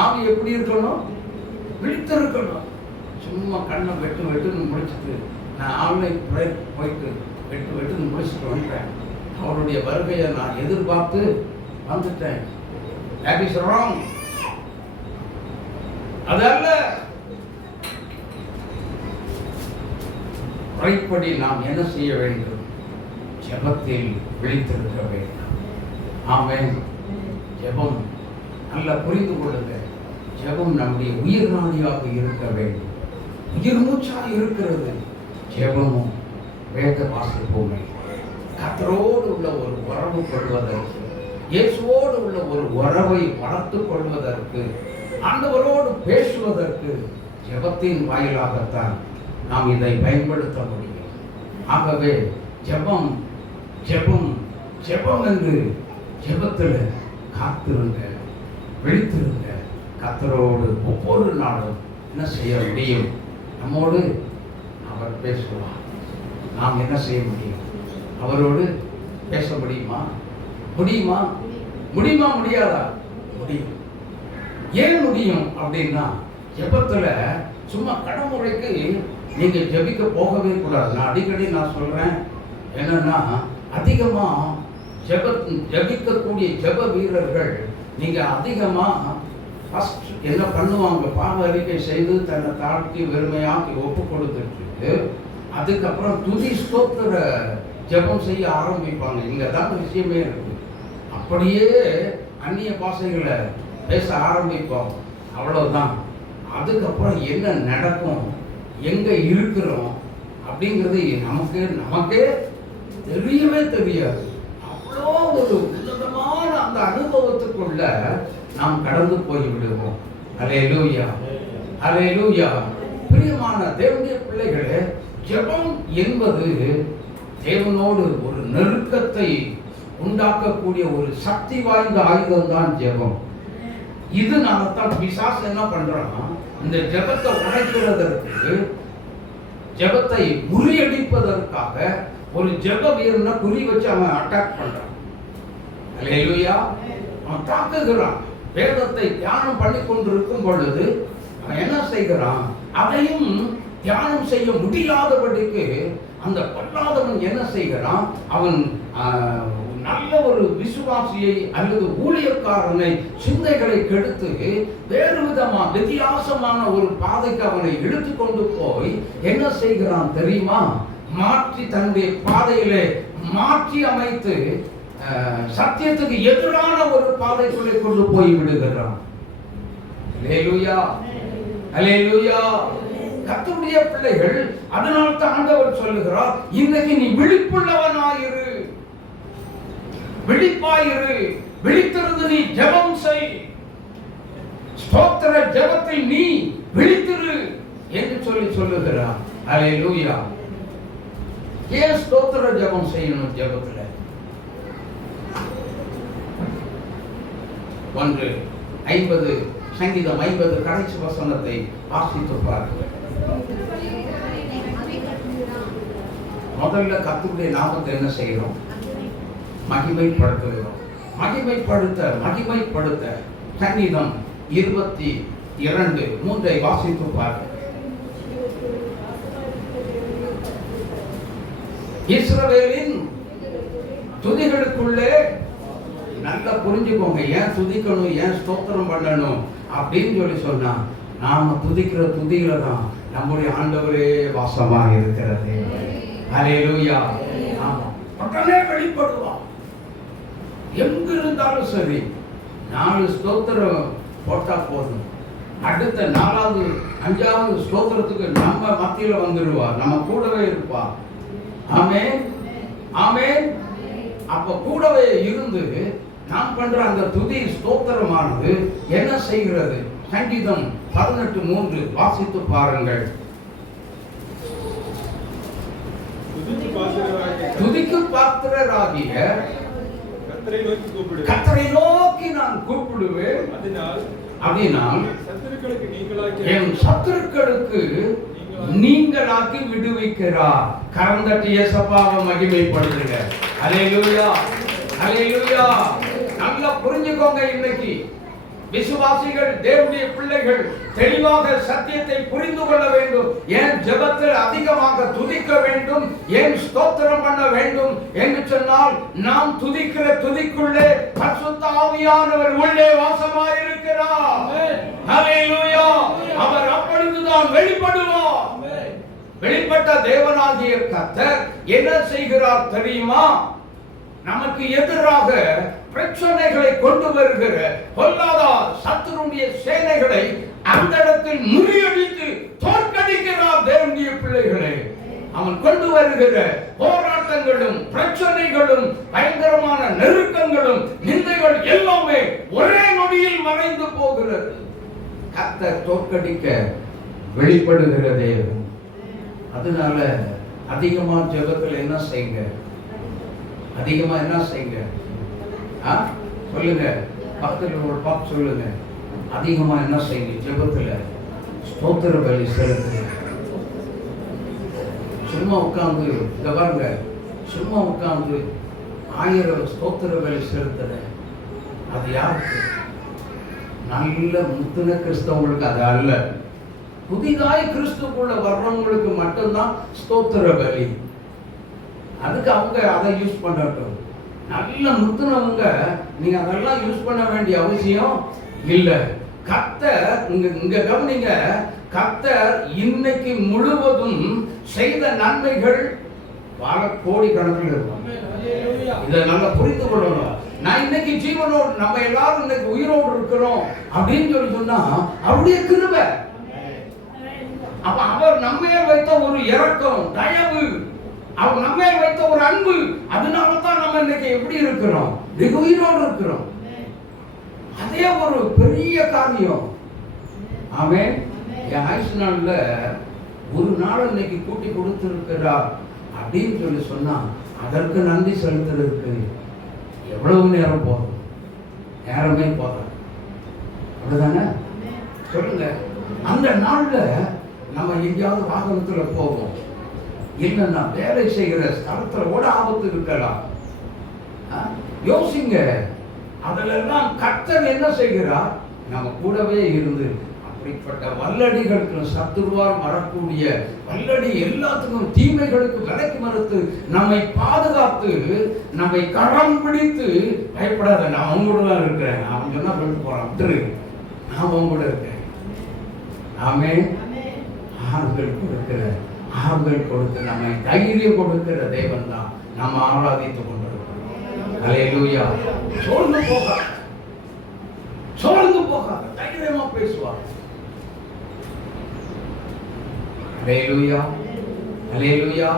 ஆவி எப்படி இருக்கணும்? விழித்திருக்கணும். சும்மா கண்ணை வெட்டுன்னு முடிச்சுட்டு நான் ஆன்லைன் போயிட்டு வெட்டுன்னு முடிச்சுட்டு வந்துட்டேன், அவருடைய வருகையை நான் எதிர்பார்த்து வந்துட்டேன். That is wrong. அதல்ல. முறைப்படி நாம் என்ன செய்ய வேண்டும்? ஜெபத்தில் விழித்திருக்க வேண்டும். ஆமென். ஜெபம் நல்லா புரிந்து கொள்ளுங்க. ஜெபம் நம்முடைய உயிர் நாடியாக இருக்க வேண்டும். உயிர் மூச்சாக இருக்கிறது ஜெபமும் வேத வாசிப்பும். கர்த்தரோடு உள்ள ஒரு உறவு கொள்வதற்கு, இயேசுவோடு உள்ள ஒரு உறவை வளர்த்துக் கொள்வதற்கு, ஆண்டவரோடு பேசுவதற்கு ஜெபத்தின் வாயிலாகத்தான் நாம் இதை பயன்படுத்த முடியும். ஆகவே ஜெபம் ஜெபம் ஜெபம் என்று ஜெபத்தில் காத்திருங்க, விழித்திருங்க. கர்த்தரோடு ஒவ்வொரு நாளும் என்ன செய்ய முடியும்? நம்மோடு அவர் பேசுவார். நாம் என்ன செய்ய முடியும்? அவரோடு பேச முடியுமா? முடியுமா? முடியாதா? முடியும். ஏன் முடியும் அப்படின்னா, ஜெபத்துல சும்மா கடமுறைக்கு நீங்க ஜெபிக்க போகவே கூடாது. நான் அடிக்கடி சொல்றேன், என்னன்னா அதிகமா ஜெபிக்கக்கூடிய ஜெப வீரர்கள் நீங்க அதிகமா ஃபர்ஸ்ட் என்ன பண்ணுவாங்க? பாவ அறிக்கை செய்து தன்னை தாழ்த்தி வெறுமையாக்கி ஒப்பு கொடுத்துட்டு அதுக்கப்புறம் துதி ஸ்தோத்திர ஜெபம் செய்ய ஆரம்பிப்பாங்க. இங்க தான் விஷயமே இருக்கு. அப்படியே அந்நிய பாஷைகளை பேச ஆரம்பிப்போம், அவ்வளவுதான். அதுக்கப்புறம் என்ன நடக்கும், எங்க இருக்கிறோம் அப்படிங்கிறது நமக்கே தெரியவே தெரியாது. அவ்வளோ ஒரு உன்னதமான அந்த அனுபவத்துக்குள்ள நாம் கடந்து போய் விடுவோம். அல்லேலூயா, அல்லேலூயா. பிரியமான தேவனுடைய பிள்ளைகளே, ஜெபம் என்பது தேவனோடு ஒரு நெருக்கத்தை உண்டாக்கக்கூடிய ஒரு சக்தி வாய்ந்த ஆயுதம் தான் ஜெபம். இதனால்தான் பிசாசு என்ன பண்றான்? இந்த ஜெபத்தை உடைக்கிறதற்கு, ஜெபத்தை முறியடிப்பதற்காக ஒரு ஜெப வீரனை குறி வச்சு அவன் அட்டாக் பண்றான். அல்லேலூயா. அவன் தாக்குகிறான். வேதத்தை தியானம் பண்ணி கொண்டிருக்கும் பொழுது அவன் என்ன செய்கிறான்? அதையும் தியானம் செய்ய முடியாதபடிக்கு அந்த பொல்லாதவன் என்ன செய்கிறான்? அவன் நல்ல ஒரு விசுவாசியை அல்லது ஊழியக்காரனை சிந்தைகளை கெடுத்து வேறு வித்தியாசமான ஒரு பாதைக்கு அவனை எடுத்துக்கொண்டு போய் என்ன செய்கிறான் தெரியுமா? மாற்றி தன்னுடைய பாதையிலே மாற்றி அமைத்து சத்தியத்துக்கு எதிரான ஒரு பாதைக்குள்ளே கொண்டு போய் விடுகிறான். அல்லேலூயா, அல்லேலூயா. கர்த்தருடைய பிள்ளைகள், அதனால் தான் ஆண்டவர் சொல்லுகிறார், இன்னைக்கு நீ விழிப்புள்ளவனாயிரு, விழிப்பாயிரு, விழித்திருந்து நீ ஜெபம் செய், ஸ்தோத்திர ஜெபத்தில் நீ விழித்திரு என்று சொல்லுகிறார். அல்லேலூயா. ஏன் ஸ்தோத்திர ஜெபம் செய்யணும்? ஜெபத்துல 1:50 சங்கீதம் 50 கடைசி வசனத்தை வாசித்து பாருங்கள். முதல்ல கர்த்தருடைய நாமத்தை என்ன செய்கிறோம்? மகிமைப்படுத்துகிறோம். மகிமைப்படுத்த சங்கீதம் 22:3 வாசித்து பாருங்கள். இஸ்ரவேலின் துதிகளுக்குள்ளே நல்லா புரிஞ்சுக்கோங்க. ஏன் துதிக்கணும், ஏன் ஸ்தோத்திரம் பண்ணணும் அப்படின்னு சொன்னா, நாம துதிக்கிற துதியில தான் நம்முடைய ஆண்டவரே வாசமாக இருக்கிறது. அல்லேலூயா. ஆமா, உடனே வெளிப்படுவான். எங்க இருந்தாலும் சரி, 4 ஸ்தோத்திரம் போட்டா போதும், அடுத்த 4வது 5வது ஸ்தோத்திரத்துக்கு நம்ம மத்தியில வந்துடுவார், நம்ம கூடவே இருப்பார். ஆமென், ஆமென். அப்ப கூடவே இருந்து நாம் பண்ற அந்த துதி ஸ்தோத்திரமானது என்ன செய்கிறது? சங்கீதம் 18:3 வாசித்து பாருங்கள். துதிக்கு பாத்திரராகிய கர்த்தரை நோக்கி நான் கூப்பிடுவேன், அப்படினால் என் சத்துருக்களுக்கு நீங்களாக்கி விடுவிக்கிறார். கரந்தட்டி இயேசுவை மகிமைப்படுத்துங்க. அல்லேலூயா, அல்லேலூயா. நல்லா புரிஞ்சுக்கோங்க. இன்னைக்கு விசுவாசிகள், தேவனுடைய பிள்ளைகள் தெளிவாக சத்தியத்தை புரிந்து கொள்ள வேண்டும். ஏன் ஜெபத்தில் அதிகமாக துதிக்க வேண்டும், ஏன் ஸ்தோத்திரம் பண்ண வேண்டும் என்று சொன்னால், நாம் துதிக்கிற துதிக்குள்ளே பரிசுத்த ஆவியானவர் உள்ளே வாசமாய் இருக்கிறார். அல்லேலூயா. அவர் அப்பொழுதுதான் வெளிப்படுவார். வெளிப்பட்ட தேவனாகிய கர்த்தர் என்ன செய்கிறார் தெரியுமா? நமக்கு எதிராக பிரச்சனைகளை கொண்டு வருகிற பொல்லாத சத்துருடைய சேனைகளை அந்த இடத்தில் முறியடித்து தோற்கடிக்கிறார். தேவனுடைய பிள்ளைகளே, அவன் கொண்டு வருகிற போராட்டங்களும் பிரச்சனைகளும் பயங்கரமான நெருக்கங்களும் நிந்தைகள் எல்லாமே ஒரே நொடியில் மறைந்து போகிறது. கர்த்தர் தோற்கடிக்க வெளிப்படுகிற தேவன். அதனால அதிகமா ஜெபத்தில் என்ன செய்யுங்க? அதிகமா என்ன செய்யுங்க? சொல்லுங்க, பக்கத்தில் ஒரு பாப் சொல்லுங்க. அதிகமா என்ன செய்யுங்க? ஜெபத்துல ஸ்தோத்திர பலி செலுத்துங்க. சும்மா உட்கார்ந்து இத பாருங்க, சும்மா உட்கார்ந்து 1000 ஸ்தோத்திர பலி செலுத்துற, அது யாருக்கு? நல்ல முத்துன கிறிஸ்தவங்களுக்கு அது அல்ல. புதிதாய் கிறிஸ்துக்குள்ள வர்றவங்களுக்கு மட்டும்தான் ஸ்தோத்திர பலி. அதுக்கு அவங்க அதை யூஸ் பண்ணட்டும். நல்ல முத்துனவங்க நீங்க அதெல்லாம் யூஸ் பண்ண வேண்டிய அவசியம் இல்லை. கர்த்தர் இங்க கவனிங்க, கர்த்தர் இன்னைக்கு முழுவதும் செய்த நன்மைகள் பல கோடி கணக்கில் இருக்கும். இதை நல்லா புரிந்து கொள்ளணும். நான் இன்னைக்கு ஜீவனோடு, நம்ம எல்லாரும் இன்னைக்கு உயிரோடு இருக்கிறோம் அப்படின்னு சொன்னா அவருடைய கிருபை. அப்ப அவர் நம்மையே வைத்த ஒரு இரக்கம், தயவு, அவர் நம்மை வைத்த ஒரு அன்பு, அதனாலதான் நம்ம இன்னைக்கு எப்படி இருக்கிறோம்? உயிரோடு இருக்கிறோம். அதே ஒரு பெரிய காரியம். ஆமென். என் ஆயுசு நாள்ல ஒரு நாள் இன்னைக்கு கூட்டி கொடுத்திருக்கிறார் அப்படின்னு சொன்னா அதற்கு நன்றி செலுத்துறதுக்கு எவ்வளவு நேரம் போதும்? நேரமே போதும். அப்படிதானே? சொல்லுங்க. அந்த நாள்ல நம்ம எங்கேயாவது வாகனத்துல போவோம், இல்லைன்னா வேலை செய்கிற ஸ்தலத்துல கூட ஆபத்து இருக்கலாம். யோசிங்க. அதுல எல்லாம் கர்த்தர் என்ன செய்கிறார்? நம்ம கூடவே இருந்து அப்படிப்பட்ட வல்லடிகளுக்கு சத்துருவால் வரக்கூடிய வல்லடி எல்லாத்துக்கும் தீமைகளுக்கு விலக்கி மறுத்து நம்மை பாதுகாத்து நம்மை கரம் பிடித்து பயப்படாத, நான் அவங்க கூட தான் இருக்கிறேன். அவன் சொன்னா சொல்லிட்டு போறான், விட்டுரு, நான் அவங்க கூட இருக்கேன். ஆமென். ஆறுதல் கொடுக்கிற, ஆறுதல் கொடுத்து நம்மை தைரியம் கொடுக்கிற தேவன் தான் நாம் ஆராதித்துக் கொண்டிருக்கிறோம். அல்லேலூயா. சோர்ந்து போகாத, சோர்ந்து போகாத, தைரியமா பேசுவார். அல்லேலூயா, அல்லேலூயா.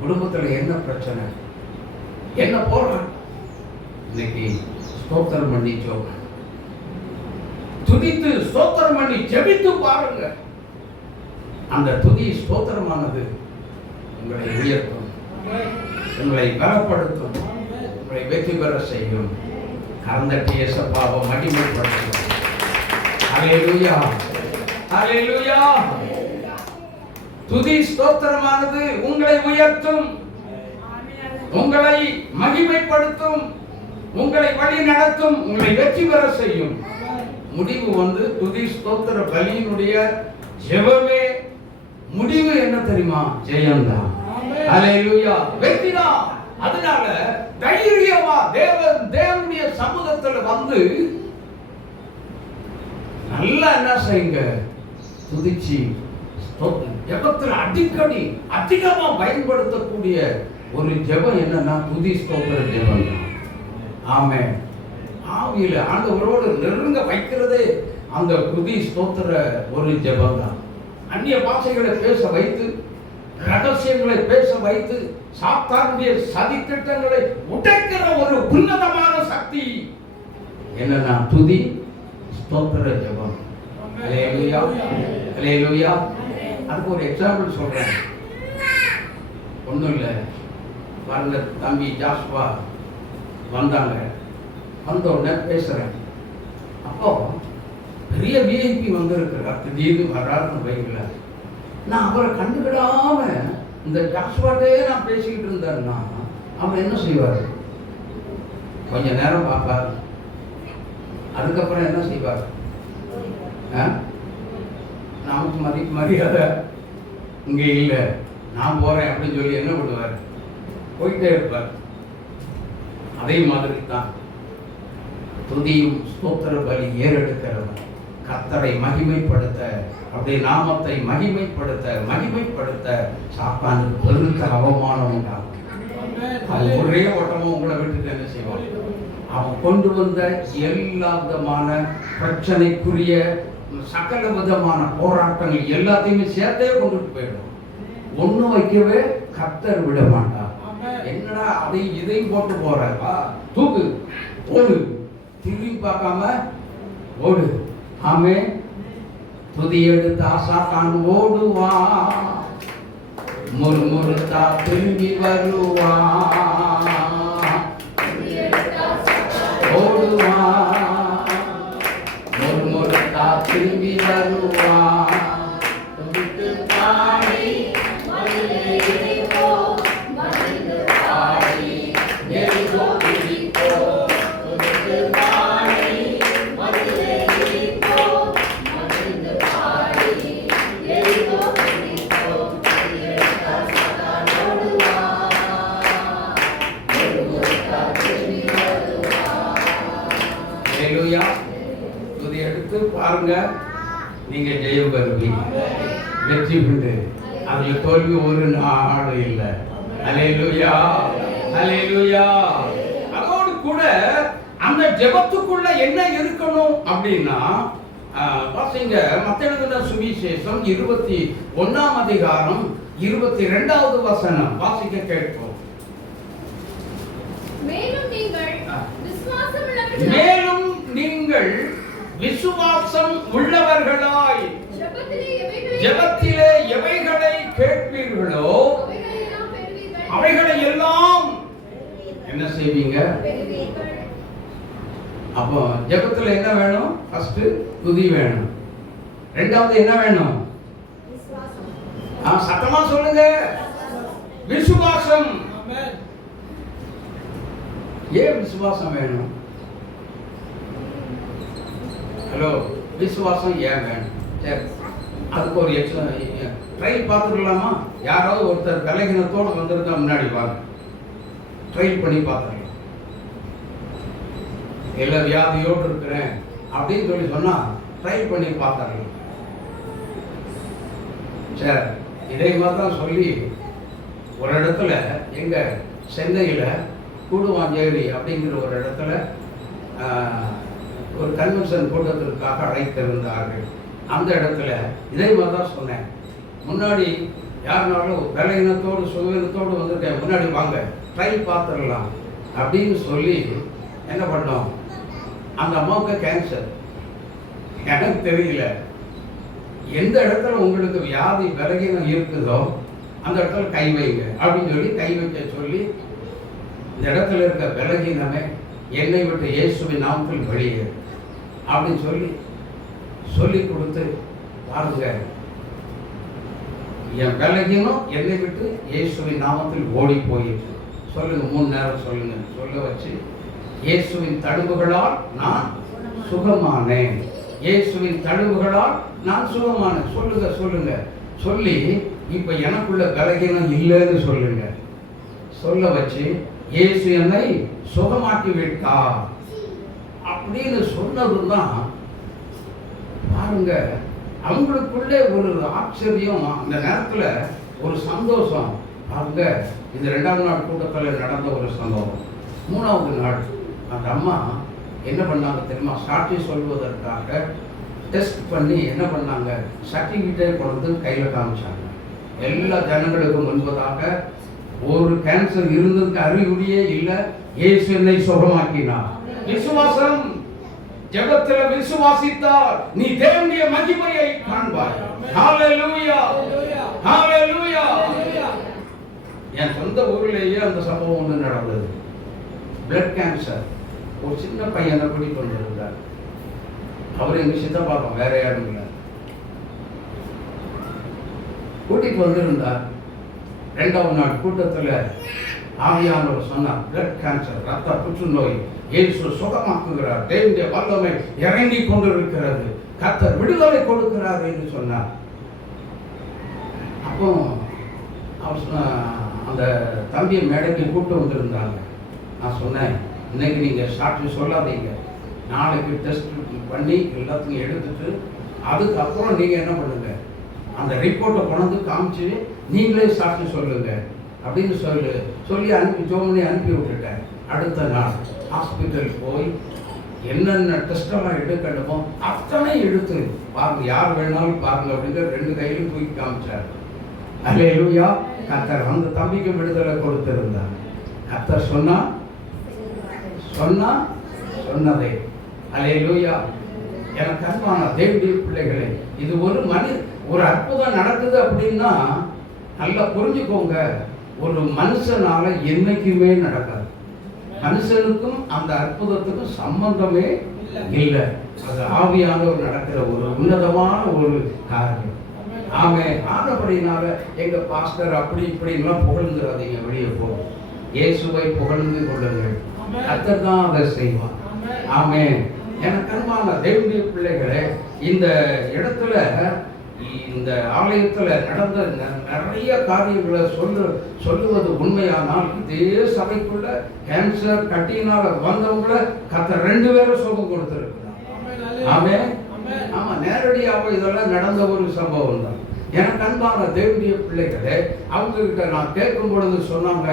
குடும்பத்தில் என்ன பிரச்சனை, என்ன போராட்டம், இன்னைக்கு ஸ்தோத்திரம் பண்ணி துதித்து ஸ்தோத்திரம் பண்ணி ஜெபித்து பாருங்க. அந்த துதி ஸ்தோத்திரமானது உங்களை உயர்த்தும், உங்களை பலப்படுத்தும், உங்களை வெற்றி பெற செய்யும். கரந்தட்டி இயேசுவை மகிமைப்படுத்தும். அல்லேலூயா, அல்லேலூயா. துதி ஸ்தோத்திரமானது உங்களை உயர்த்தும், உங்களை மகிமைப்படுத்தும், உங்களை வழி நடத்தும், உங்களை வெற்றி பெற செய்யும். முடிவு துதி ஸ்தோத்திர பலியினுடைய ஜெபமே முடிவு என்ன தெரியுமா? ஜெயம்தான். அல்லேலூயா, வெற்றிதான். அதனால தைரியமா தேவனுடைய சமூகத்துல நல்லா என்ன செய்யுங்க, துதிச்சு ஜெபத்தில் அடிக்கடி அதிகமா பயன்படுத்தக்கூடிய ஒரு ஜெபம் என்னன்னா துதி ஸ்தோத்திர ஜெபம். ஆமென். ஆவியில ஆண்டவரோடு நெருங்க வைக்கிறதே அந்த துதி ஸ்தோத்திர ஒரு ஜெபம் தான். அந்நிய பாஷைகளை பேச வைத்து, ரகசியங்களை பேச வைத்து, சாத்தானுடைய சதி திட்டங்களை உடைக்கிற ஒரு உன்னதமான சக்தி என்னன்னா துதி ஸ்தோத்திர ஜெபம். அல்லேலூயா, அல்லேலூயா. அதுக்கு ஒரு எக்ஸாம்பிள் சொல்றேன். ஒன்றும் இல்லை, பாருங்க, தம்பி ஜாஸ்வா வந்தாங்க. வந்த உடனே பேசுறேன். அப்போ பெரிய விஐபி வந்திருக்கிறார், திடீர்னு வராருன்னு வைக்கல. நான் அவரை கண்டுக்கிடாம இந்த ஜாஸ்வாட்டே நான் பேசிக்கிட்டு இருந்தேன்னா அவர் என்ன செய்வார்? கொஞ்ச நேரம் பார்ப்பார், அதுக்கப்புறம் என்ன செய்வார்? நமக்கு மரியாதை இங்கே இல்லை, நான் போறேன் அப்படின்னு சொல்லி என்ன பண்ணுவார்? போயிட்டே இருப்பார். அதே மாதிரி தான் துதியும் ஸ்தோத்திர பலி ஏறெடுக்கிறவர் கர்த்தரை மகிமைப்படுத்த, அப்படி நாமத்தை மகிமைப்படுத்த சாத்தானுக்கு பெருத்த அவமானம் உண்டாகும். அது ஒரே ஓட்டமும் உங்களை விட்டுட்டு என்ன செய்வான்? அவன் கொண்டு வந்த எல்லா விதமான பிரச்சனைக்குரிய சகல விதமான போராட்டங்கள் எல்லாத்தையுமே சேர்த்தே கொண்டுட்டு போயிடும். ஒன்னும் வைக்கவே கர்த்தர் விட மாட்டார். என்னடா இதையும் போட்டு போறா, தூக்கு, ஓடு, திரும்பி பார்க்காம ஓடு. ஆமே. துதி எடுத்து ஆசாத்தான் ஓடுவா, முறுமுறுத்தா திரும்பி வருவா, ஓடுவா, முறுமுறுத்தா திரும்பி வருவா. துதி எடுத்து பாருங்க, நீங்க ஜெயம் பெறுவீங்க, வெற்றி உண்டு. அதுல தோல்வி ஒரு நாடு இல்லை. அல்லேலூயா, அல்லேலூயா. அதோடு கூட அந்த ஜெபத்துக்குள்ள என்ன இருக்கணும் அப்படின்னா, வாசிங்க மத்தேயு எழுதின சுவிசேஷம் 21ஆம் அதிகாரம் 22வது வசனம் வாசிக்க கேட்போம். மேலும் நீங்கள் விசுவாசம் உள்ளவர்களாய் ஜெபத்திலே எவைகளை கேட்பீர்களோ அவைகளை எல்லாம் என்ன செய்வீங்க? அப்போ ஜெபத்துல என்ன வேணும்? ஃபர்ஸ்ட் துதி வேணும். ரெண்டாவது என்ன வேணும்? சத்தமா சொல்லுங்க, விசுவாசம். ஏன் விசுவாசம் வேணும்? ஹலோ, விசுவாசம் ஏன் வேணும்? சரி, அதுக்கு ஒரு ட்ரையல் பார்த்துக்கலாமா? யாராவது ஒருத்தர் பலகீனத்தோடு வந்திருந்தா முன்னாடி வாங்க, ட்ரையல் பண்ணி பார்த்துக்கலாம். எல்லா வியாதியோடு இருக்கிறேன் அப்படின்னு சொல்லி சொன்னால் ட்ரையல் பண்ணி பார்த்துடலாம். சரி, இதே மாதிரி தான் சொல்லி ஒரு இடத்துல எங்கள் சென்னையில் கூடுவாஞ்சேரி அப்படிங்கிற ஒரு இடத்துல ஒரு கன்வென்ஷன் கூட்டத்திற்காக அழைத்திருந்தார்கள். அந்த இடத்துல இதே மாதிரி தான் சொன்னேன். முன்னாடி யாருனாலும் பலகீனத்தோடு சுகவீனத்தோடு வந்திருக்கேன், முன்னாடி வாங்க ட்ரையல் பார்த்துடலாம் அப்படின்னு சொல்லி என்ன பண்ணோம். அந்த அம்மாவுக்கு கேன்சர். எனக்கு தெரியல, எந்த இடத்துல உங்களுக்கு வியாதி பலகீனம் இருக்குதோ அந்த இடத்துல கை வைங்க அப்படின்னு சொல்லி கை வைக்க சொல்லி, இந்த இடத்துல இருக்க பலகீனமே என்னை விட்டு இயேசுவின் நாமத்தில் வெளியே அப்படின்னு சொல்லி கொடுத்து பாருங்க, என் பலகீனம் என்னை விட்டு இயேசுவின் நாமத்தில் ஓடி போயிட்டு சொல்லுங்க. 3 நேரம் சொல்லுங்க. சொல்ல வச்சு, இயேசுவின் தழும்புகளால் நான் சுகமானேன், இயேசுவின் தழும்புகளால் நான் சுகமானேன். சொல்லுங்க சொல்லி இப்ப எனக்குள்ள பலகீனம் இல்லைன்னு சொல்லுங்க. சொல்ல வச்சு, இயேசு என்னை சுகமாக்கி விட்டார் அப்படின்னு சொன்னதுதான் பாருங்க, அவங்களுக்குள்ளே ஒரு ஆச்சரியம், அந்த நேரத்துல ஒரு சந்தோஷம். பாருங்க, இந்த 2ஆம் நாள் கூட்டத்தில் நடந்த ஒரு சம்பவம். 3ஆவது நாள் அந்த அம்மா என்ன பண்ணாங்க தெரியுமா? சாட்சி சொல்வதற்காக டெஸ்ட் பண்ணி என்ன பண்ணாங்க, சர்டிஃபிகேட்டை கொண்டு கையில் காமிச்சாங்க. எல்லா ஜனங்களுக்கும் முன்பதாக ஒரு கேன்சர் இருந்ததுக்கு அறிகுறியே இல்லை, இயேசு என்னை சுகமாக்கினார். விசுவாசம், ஜெபத்தில் விசுவாசித்தால் நீ தேவனுடைய மகிமையை காண்பாய். ஹalleluya, ஹalleluya. என் சொந்த ஊரிலேயே அந்த சம்பவம் ஒன்று நடந்தது. பிளட் கேன்சர், ஒரு சின்ன பையனை கூட்டிட்டு வந்திருந்தார். அவர் எங்க சித்தப்பா, வேற யாரும் இல்லை. கூட்டிட்டு வந்திருந்தார். 2ஆவது நாள் கூட்டத்தில் ஆவியானவர் சொன்னார், பிளட் கேன்சர், ரத்த புற்றுநோய் இயேசு சுகமாக்குகிறார், தேவனுடைய வல்லமை இறங்கி கொண்டிருக்கிறது, கர்த்தர் விடுதலை கொடுக்கிறார் என்று சொன்னார். அப்போ அவர் அந்த தம்பியை மேடைக்கு கூப்பிட்டு வந்திருந்தாங்க. நான் சொன்னேன், இன்னைக்கு நீங்கள் சாட்சி சொல்லாதீங்க, நாளைக்கு டெஸ்ட் பண்ணி எல்லாத்தையும் எடுத்துட்டு அதுக்கப்புறம் நீங்கள் என்ன பண்ணுங்க, அந்த ரிப்போர்ட்டை கொண்டு காமிச்சு நீங்களே சாட்சி சொல்லுங்க அப்படின்னு சொல்லி ஜோமனி அனுப்பி விட்டுட்டேன். அடுத்த நாள் ஹாஸ்பிட்டல் போய் என்னென்ன டெஸ்டெல்லாம் எடுக்கணுமோ அத்தனை எடுத்து பாருங்க, யார் வேணாலும் பாருங்க அப்படிங்கிற 2 கையிலும் தூக்கி காமிச்சார். அல்லேலூயா. கர்த்தர் அந்த தம்பிக்கு விடுதலை கொடுத்திருந்தார். கர்த்தர் சொன்னதை அல்லேலூயா. எனக்கு அன்பான தேவனுடைய பிள்ளைகளே, இது ஒரு அற்புதம் நடக்குது அப்படின்னா நல்லா புரிஞ்சுக்கோங்க. ஒரு மனுஷனால என்னைக்குமே நடக்காது. மனுஷனுக்கும் அந்த அற்புதத்துக்கும் சம்பந்தமே இல்லை. அது ஆவியானவர் நடக்கிற ஒரு உன்னதமான ஒரு காரியம். ஆமே. ஆனபடினால எங்க பாஸ்டர் அப்படி இப்படிலாம் புகழ்ந்துடாதீங்க, வெளியே போகும். இயேசுவை புகழ்ந்து கொள்ளுங்கள், கர்த்தர் தான் அதை செய்வார். ஆமே. எனக்கு அன்பான தேவனுடைய பிள்ளைகளே, இந்த இடத்துல இந்த ஆலயத்தில் நடந்த நிறைய காரியங்களை சொல்லுவது உண்மையானால், இதே சபைக்குள்ள கேன்சர் கட்டியினால வந்தவங்களை கர்த்தர் 2 பேரும் சுகம் கொடுத்திருக்கிறார். ஆமே. ஆமா, நேரடியாக இதெல்லாம் நடந்த ஒரு சம்பவம் தான். எனக்கு அன்பான தேவனுடைய பிள்ளைகளே, அவங்க கிட்ட நான் கேட்கும் பொழுது சொன்னாங்க,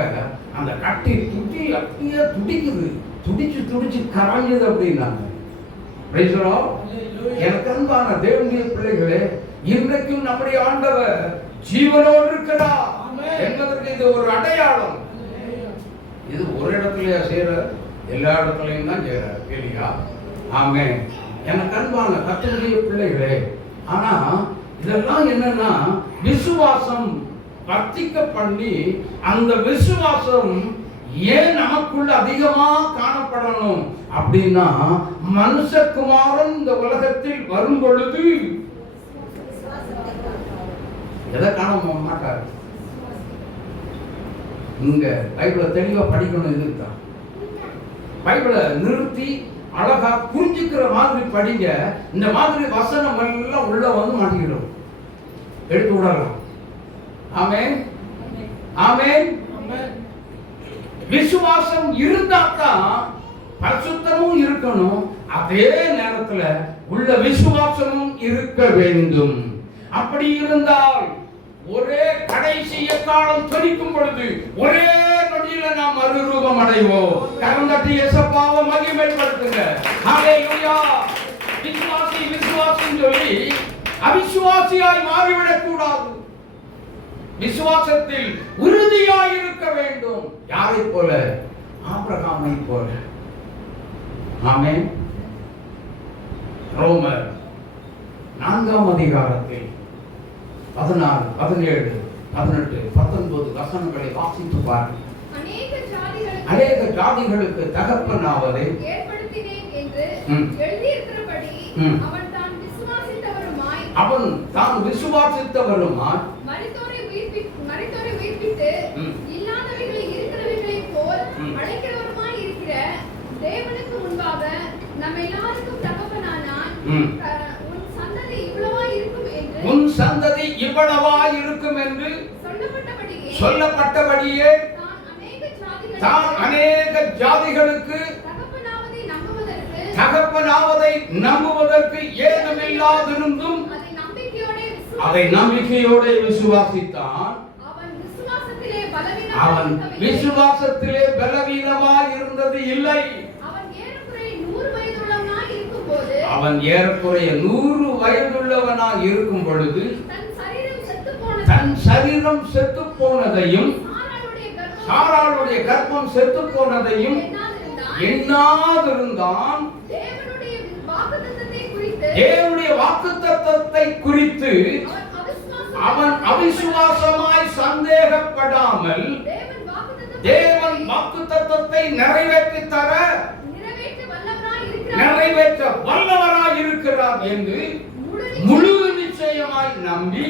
அந்த கட்டி அப்படியே துடிக்குது, துடிச்சு கரைஞ்சது அப்படின்னாங்க. எனக்கு அன்பான தேவனுடைய பிள்ளைகளே, இன்றைக்கும் நம்முடைய ஆண்டவர் ஜீவனோடு இருக்கிறார் என்பதற்கு இது ஒரு அடையாளம். இது ஒரு இடத்துல செய்யற, எல்லா இடத்துலையும் தான் செய்யறார் இல்லையா? ஆமே. எனக்கு அன்பான கர்த்தருடைய பிள்ளைகளே, ஆனா இதெல்லாம் என்னன்னா விசுவாசம் வர்த்திக்க பண்ணி, அந்த விசுவாசம் ஏன் நமக்குள்ள அதிகமா காணப்படணும் அப்படின்னா, மனுஷகுமாரன் இந்த உலகத்தில் வரும் பொழுது எதை காண மாட்டார். இங்க பைபிளை தெளிவா படிக்கணும். இதுதான் பைபிளை நிறுத்தி அழகா புரிஞ்சுக்கிற மாதிரி படிங்க. இந்த மாதிரி வசனம் எல்லாம் உள்ள வந்து மாட்டிக்கிடும், எடுத்து விடலாம். ஆமென், ஆமென். விசுவாசம் இருந்தாதான் பரிசுத்தமும் இருக்கணும், அதே நேரத்துல உள்ள விசுவாசமும் இருக்க வேண்டும். அப்படி இருந்தால் ஒரே கடைசி காலம் துணிக்கும் பொழுது ஒரே நொடியில நாம் மறுரூபம் அடைவோம். கரந்தட்டி இயேசுவை மகிமைப்படுத்துங்க. ஹalleluya. விசுவாசி விசுவாசின்னு சொல்லி அவிசுவாசியாய் மாறிவிடக் கூடாது. விசுவாசத்தில் உறுதியாய் இருக்க வேண்டும். யாரை போல? ஆபிரகாமை போல. ஆமென். ரோமர் 4ஆம் அதிகாரத்தில் 14, 17, 18, 19 வசனங்களை வாசித்து பாருங்கள். அநேக ஜாதிகளுக்கு தகப்பனாவதை ஏற்படுத்தினேன் என்று எழுதியிருக்கிறபடி அவன் தான் விசுவாசித்தவருமாய் மரித்தோரை உயிர்ப்பித்து இல்லாதவைகளை இருக்கிறவைகளை போல் அழைக்கிறவருமாய் இருக்கிற தேவனுக்கு முன்பாக நம்ம எல்லாருக்கும் தகப்பனானான். உன் சந்ததி இவ்வளவாய் இருக்கும் என்று சொல்லப்பட்டபடியே தான் அநேக ஜாதிகளுக்கு தகப்பனாவதை நம்புவதற்கு ஏதுமில்லாதிருந்தும் அதை நம்பிக்கையோடு விசுவாசித்தான். அவன் விசுவாசத்திலே பலவீனமாய் இருந்தது இல்லை. அவன் ஏறக்குறைய 100 வயதுள்ளவனாய் இருக்கும் பொழுது தன் சரீரம் செத்து போனதையும் சாராளுடைய கர்ப்பம் செத்து போனதையும் எண்ணாதிருந்தான். தேவனுடைய வாக்குத்தத்தத்தை குறித்து அவன் அவிசுவாசமாய் சந்தேகப்படாமல் தேவன் வாக்குத்தத்தத்தை நிறைவேற்ற வல்லவராய் இருக்கிறார் என்று முழு நிச்சயமாய் நம்பி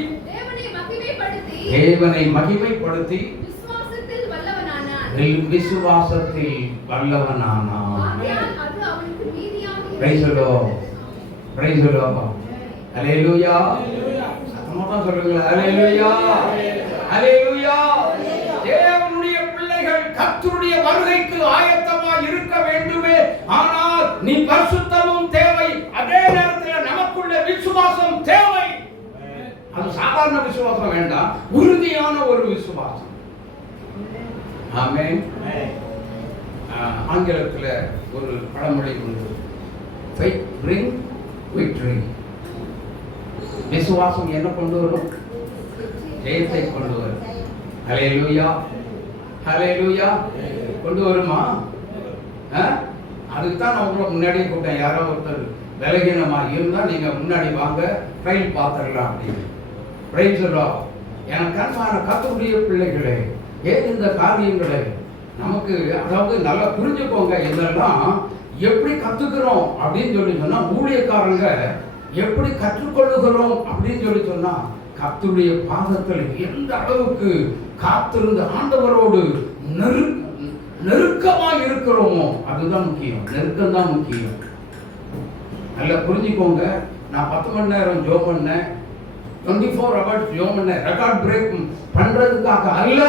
தேவனை மகிமைப்படுத்தி விசுவாசத்தில் வல்லவனானான். Praise the Lord. Praise the Lord. Hallelujah. சத்தமா சொல்லுங்க. Hallelujah. Hallelujah. தேவனுடைய பிள்ளைகள் கர்த்தருடைய வருகைக்கு ஆயத்தமாய் இருக்க வேண்டுமே. ஆனால் நீ பரிசுத்தமும் தேவை, அதே நேரத்தில் நமக்குள்ள விசுவாசம் தேவை. அது சாதாரண விசுவாசம் வேண்டாம், உறுதியான ஒரு விசுவாசம். ஆமென். ஆங்கிலத்தில் ஒரு பழமொழி உண்டு, faith bring victory. விசுவாசம் என்ன கொண்டு வரும்? ஜெயத்தை கொண்டு வரும். ஹல்லேலூயா, ஹல்லேலூயா. கொண்டு வருமா? அதுக்கு தான் நான் உங்களை முன்னாடியே கூப்பிட்டேன். யாரோ ஒருத்தர் விலகினமா இருந்தால் நீங்க முன்னாடி வாங்க, ட்ரையல் பார்த்துடலாம் அப்படின்னு. Praise the Lord. எனக்கு அன்பான கர்த்தருடைய பிள்ளைகளே, ஏன் இந்த காரியங்களை நமக்கு அதாவது நல்லா புரிஞ்சுக்கோங்க. இதெல்லாம் எப்படி கத்துக்கிறோம் அப்படின்னு சொல்லி சொன்னா, ஊழியக்காரங்க எப்படி கற்றுக்கொள்ளுகிறோம் அப்படின்னு சொல்லி சொன்னா, கர்த்தருடைய பாதத்தில் எந்த அளவுக்கு காத்திருந்து ஆண்டவரோடு நெருக்கமாக இருக்கிறோமோ அதுதான் முக்கியம். நெருக்கம் தான் முக்கியம். நல்லா புரிஞ்சுக்கோங்க. நான் 10 மணி நேரம் ஜோம் பண்ணேன், 24 hours ஜோம் பண்ணேன், ரெக்கார்ட் பிரேக் பண்றதுக்காக அல்ல,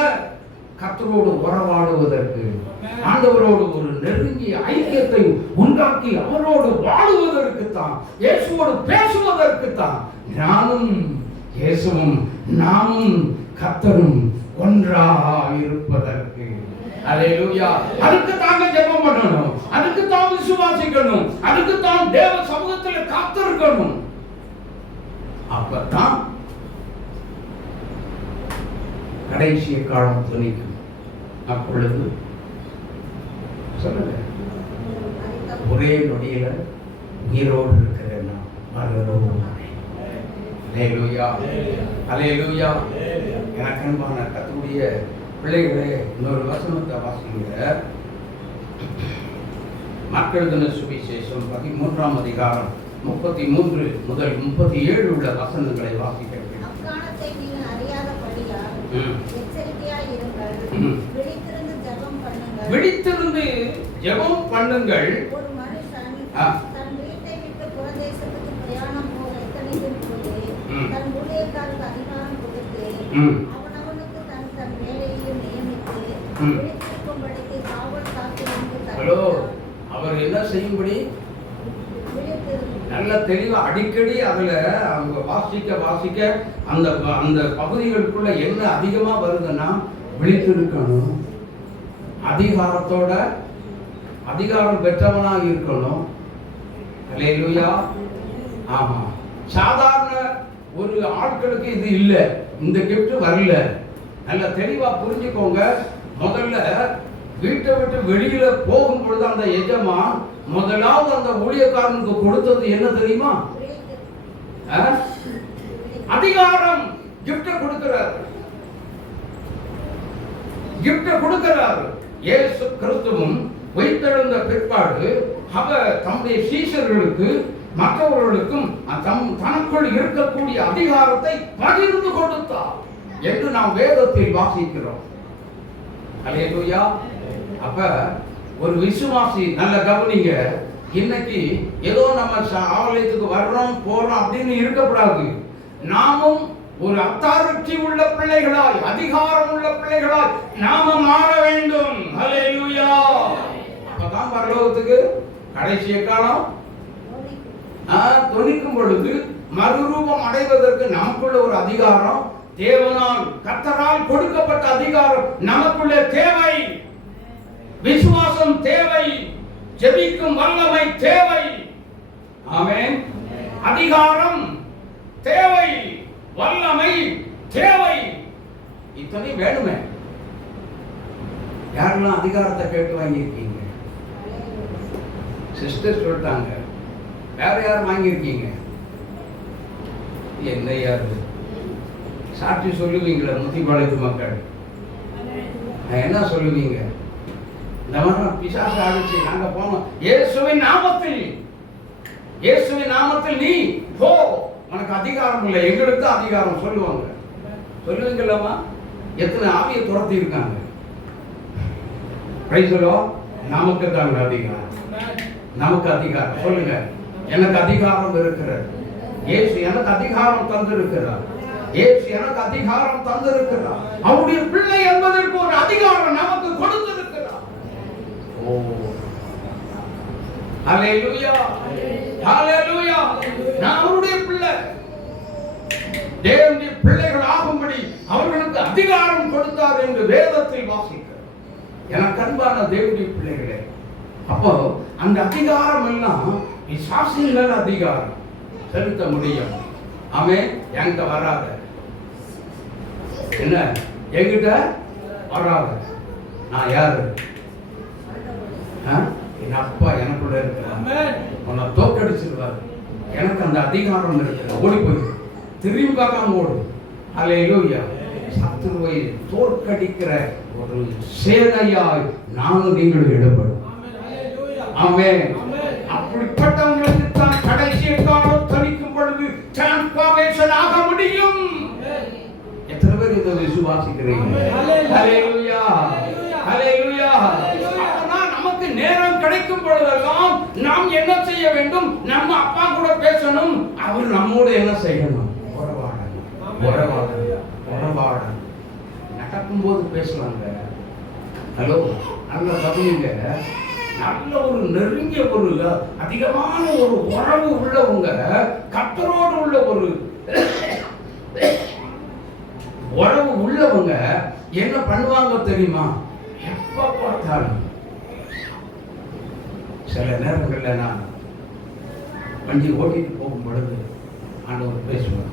கர்த்தரோடு உறவாடுவதற்கு, ஆண்டவரோடு ஒரு நெருங்கிய ஐக்கியத்தை உண்டாக்கி அவரோடு வாழுவதற்கு தான், இயேசுவோடு பேசுவதற்கு தான். நானும் இயேசுவும் நாமும் கர்த்தரும் ஒன்றாக இருப்பதற்கு. அல்லேலூயா. அதுக்கு தாங்க ஜெபம் பண்ணணும், அதுக்கு தான் விசுவாசிக்கணும், அதுக்கு தான் தேவ சமூகத்தில் காத்திருக்கணும். அப்பதான் கடைசி காலம் துணிக்கும். அப்பொழுது சொல்லுங்க, ஒரே நொடியில உயிரோடு இருக்கிறேன் நான் மறுரூபம். அல்லேலூயா, அல்லேலூயா. எனக்கு அன்பான கர்த்தருடைய பிள்ளைகளே, இன்னொரு வசனத்தை வாசிங்க. மக்கள் தின சுவிசேஷம் 13ஆம் அதிகாரம் 33 முதல் 37 உள்ள வசனங்களை வாசிக்கிறேன். விழித்திருந்து ஜெபம் பண்ணுங்கள். தன் வீட்டை விட்டு புறதேசத்துக்கு பிரயாணம் போக எத்தனைக்கும் போது ம். தன் ஊழியக்காரருக்கு அதிகாரம் கொடுத்து ம். அவனவனுக்கு தன் தன் வேலையையும் நியமித்து ம். விழித்திருக்கும்படிக்கு காவல் காத்திருந்து ஹலோ, அவர் என்ன செய்யும்படி நல்ல தெளிவா அடிக்கடி அதுல அவங்க வாசிக்க அந்த அந்த பகுதிகளுக்குள்ள என்ன அதிகமா வருதுன்னா விழித்திருக்கணும், அதிகாரத்தோட அதிகாரம் பெற்றவனாக இருக்கணும். அல்லேலூயா. ஆமா, சாதாரண ஒரு ஆட்களுக்கு இது இல்லை, இந்த கிஃப்ட் வரல. நல்ல தெளிவா புரிஞ்சுக்கோங்க. முதல்ல வீட்டை விட்டு வெளியில போகும் பொழுது அந்த எஜமான் முதலாவது அந்த ஊழியக்காரனுக்கு கொடுத்தது என்ன தெரியுமா? அதிகாரம். கிஃப்ட் கொடுக்கிறார், கிஃப்ட் கொடுக்கிறார். இயேசு கிறிஸ்துவும் வைத்தெழுந்த பிற்பாடு அவர் தம்முடைய சீஷர்களுக்கு மற்றவர்களுக்கும் தனக்குள் இருக்கக்கூடிய அதிகாரத்தை பகிர்ந்து கொடுத்தார் என்று நாம் வேதத்தில் வாசிக்கிறோம். அல்லேலூயா. அப்ப ஒரு விசுவாசி, நல்ல கவனிங்க, இன்னைக்கு ஏதோ நம்ம ஆலயத்துக்கு வர்றோம் போறோம் அப்படின்னு இருக்கக்கூடாது. நாமும் ஒரு அத்தாரிட்டி உள்ள பிள்ளைகளாய், அதிகாரம் உள்ள பிள்ளைகளாய் நாம மாற வேண்டும். அல்லேலூயா. அப்பதான் பரலோகத்துக்கு கடைசிய காலம் தொனிக்கும் பொழுது மறுரூபம் அடைவதற்கு நமக்குள்ள ஒரு அதிகாரம், தேவனால் கர்த்தரால் கொடுக்கப்பட்ட அதிகாரம் நமக்குள்ள தேவை. விசுவாசம் தேவை, ஜெபிக்கும் வல்லமை தேவை. ஆமென். அதிகாரம் தேவை, வல்லமை தேவை. இத்தனை வேணுமே. யாரெல்லாம் அதிகாரத்தை கேட்டு வாங்கியிருக்கீங்க? சிஸ்டர் சொல்லிட்டாங்க. வேற யார் வாங்கியிருக்கீங்க? என்ன யாரு சாட்சி சொல்லுவீங்களா? முத்திபாளையத்து மக்கள் என்ன சொல்லுவீங்க? இந்த மாதிரி பிசாசு ஆடிச்சு, நாங்க போனோம் இயேசுவின் நாமத்தில், இயேசுவின் நாமத்தில் நீ போ, உனக்கு அதிகாரம் இல்லை, எங்களுக்கு அதிகாரம் சொல்லுவாங்க. சொல்லுவீங்களா? எத்தனை ஆவியை துரத்தி இருக்காங்க. நமக்கு தாங்க அதிகாரம், நமக்கு அதிகாரம். சொல்லுங்க, எனக்கு அதிகாரம் இருக்கிறது. இயேசு எனக்கு அதிகாரம் தந்திருக்கிறார். இயேசு எனக்கு அதிகாரம் தந்திருக்கிறார். அவருடைய பிள்ளை என்பதற்கு ஒரு அதிகாரம் நமக்கு கொடுத்திருக்கிறார். ஓ, ஹல்லேலூயா, ஹல்லேலூயா. நான் அவருடைய பிள்ளை, தேவனுடைய பிள்ளைகள் ஆகும்படி அவர்களுக்கு அதிகாரம் கொடுத்தார் என்று வேதத்தில் வாசிக்கிறோம். எனக்கு அன்பான தேவனுடைய பிள்ளைகளே, அப்போ அந்த அதிகாரம் எல்லாம் விசுவாசிகள் அதிகாரம் செலுத்த முடியும். ஆமென். என்கிட்ட வராத, என்ன என்கிட்ட வராத. நான் யாரு? என் அப்பா எனக்குள்ள இருக்கிறார். உன்னை தோற்கடிச்சிருவாரு. எனக்கு அந்த அதிகாரம் இருக்கிற. ஓடி போய் திரும்பி பார்க்காம ஓடு. அல்லேலூயா. சத்துருவை தோற்கடிக்கிற ஒரு சேனையாய் நானும் நீங்களும் இடப்படும். ஆமென். அப்படிப்பட்டவங்களுக்கு தான் கடைசி காலம் தணிக்கும் பொழுது டிரான்ஸ்ஃபார்மேஷன் ஆக முடியும். எத்தனை பேர் இதை விசுவாசிக்கிறீங்க? ஹல்லேலூயா, ஹல்லேலூயா. நமக்கு நேரம் கிடைக்கும் பொழுதெல்லாம் நாம் என்ன செய்ய வேண்டும்? நம்ம அப்பா கூட பேசணும். அவர் நம்மோடு என்ன செய்யணும்? உறவாட நடக்கும்போது பேசலாங்க. ஹலோ, நல்ல கவனிங்க. நல்ல ஒரு நெருங்கிய ஒரு அதிகமான ஒரு உறவு உள்ளவங்க, கர்த்தரோடு உள்ள ஒரு உறவு உள்ளவங்க என்ன பண்ணுவாங்க தெரியுமா? எப்ப பார்த்தாலும் சில நேரங்கள்ல நான் வண்டி ஓட்டிட்டு போகும் பொழுது ஆண்டவர் பேசுவார்,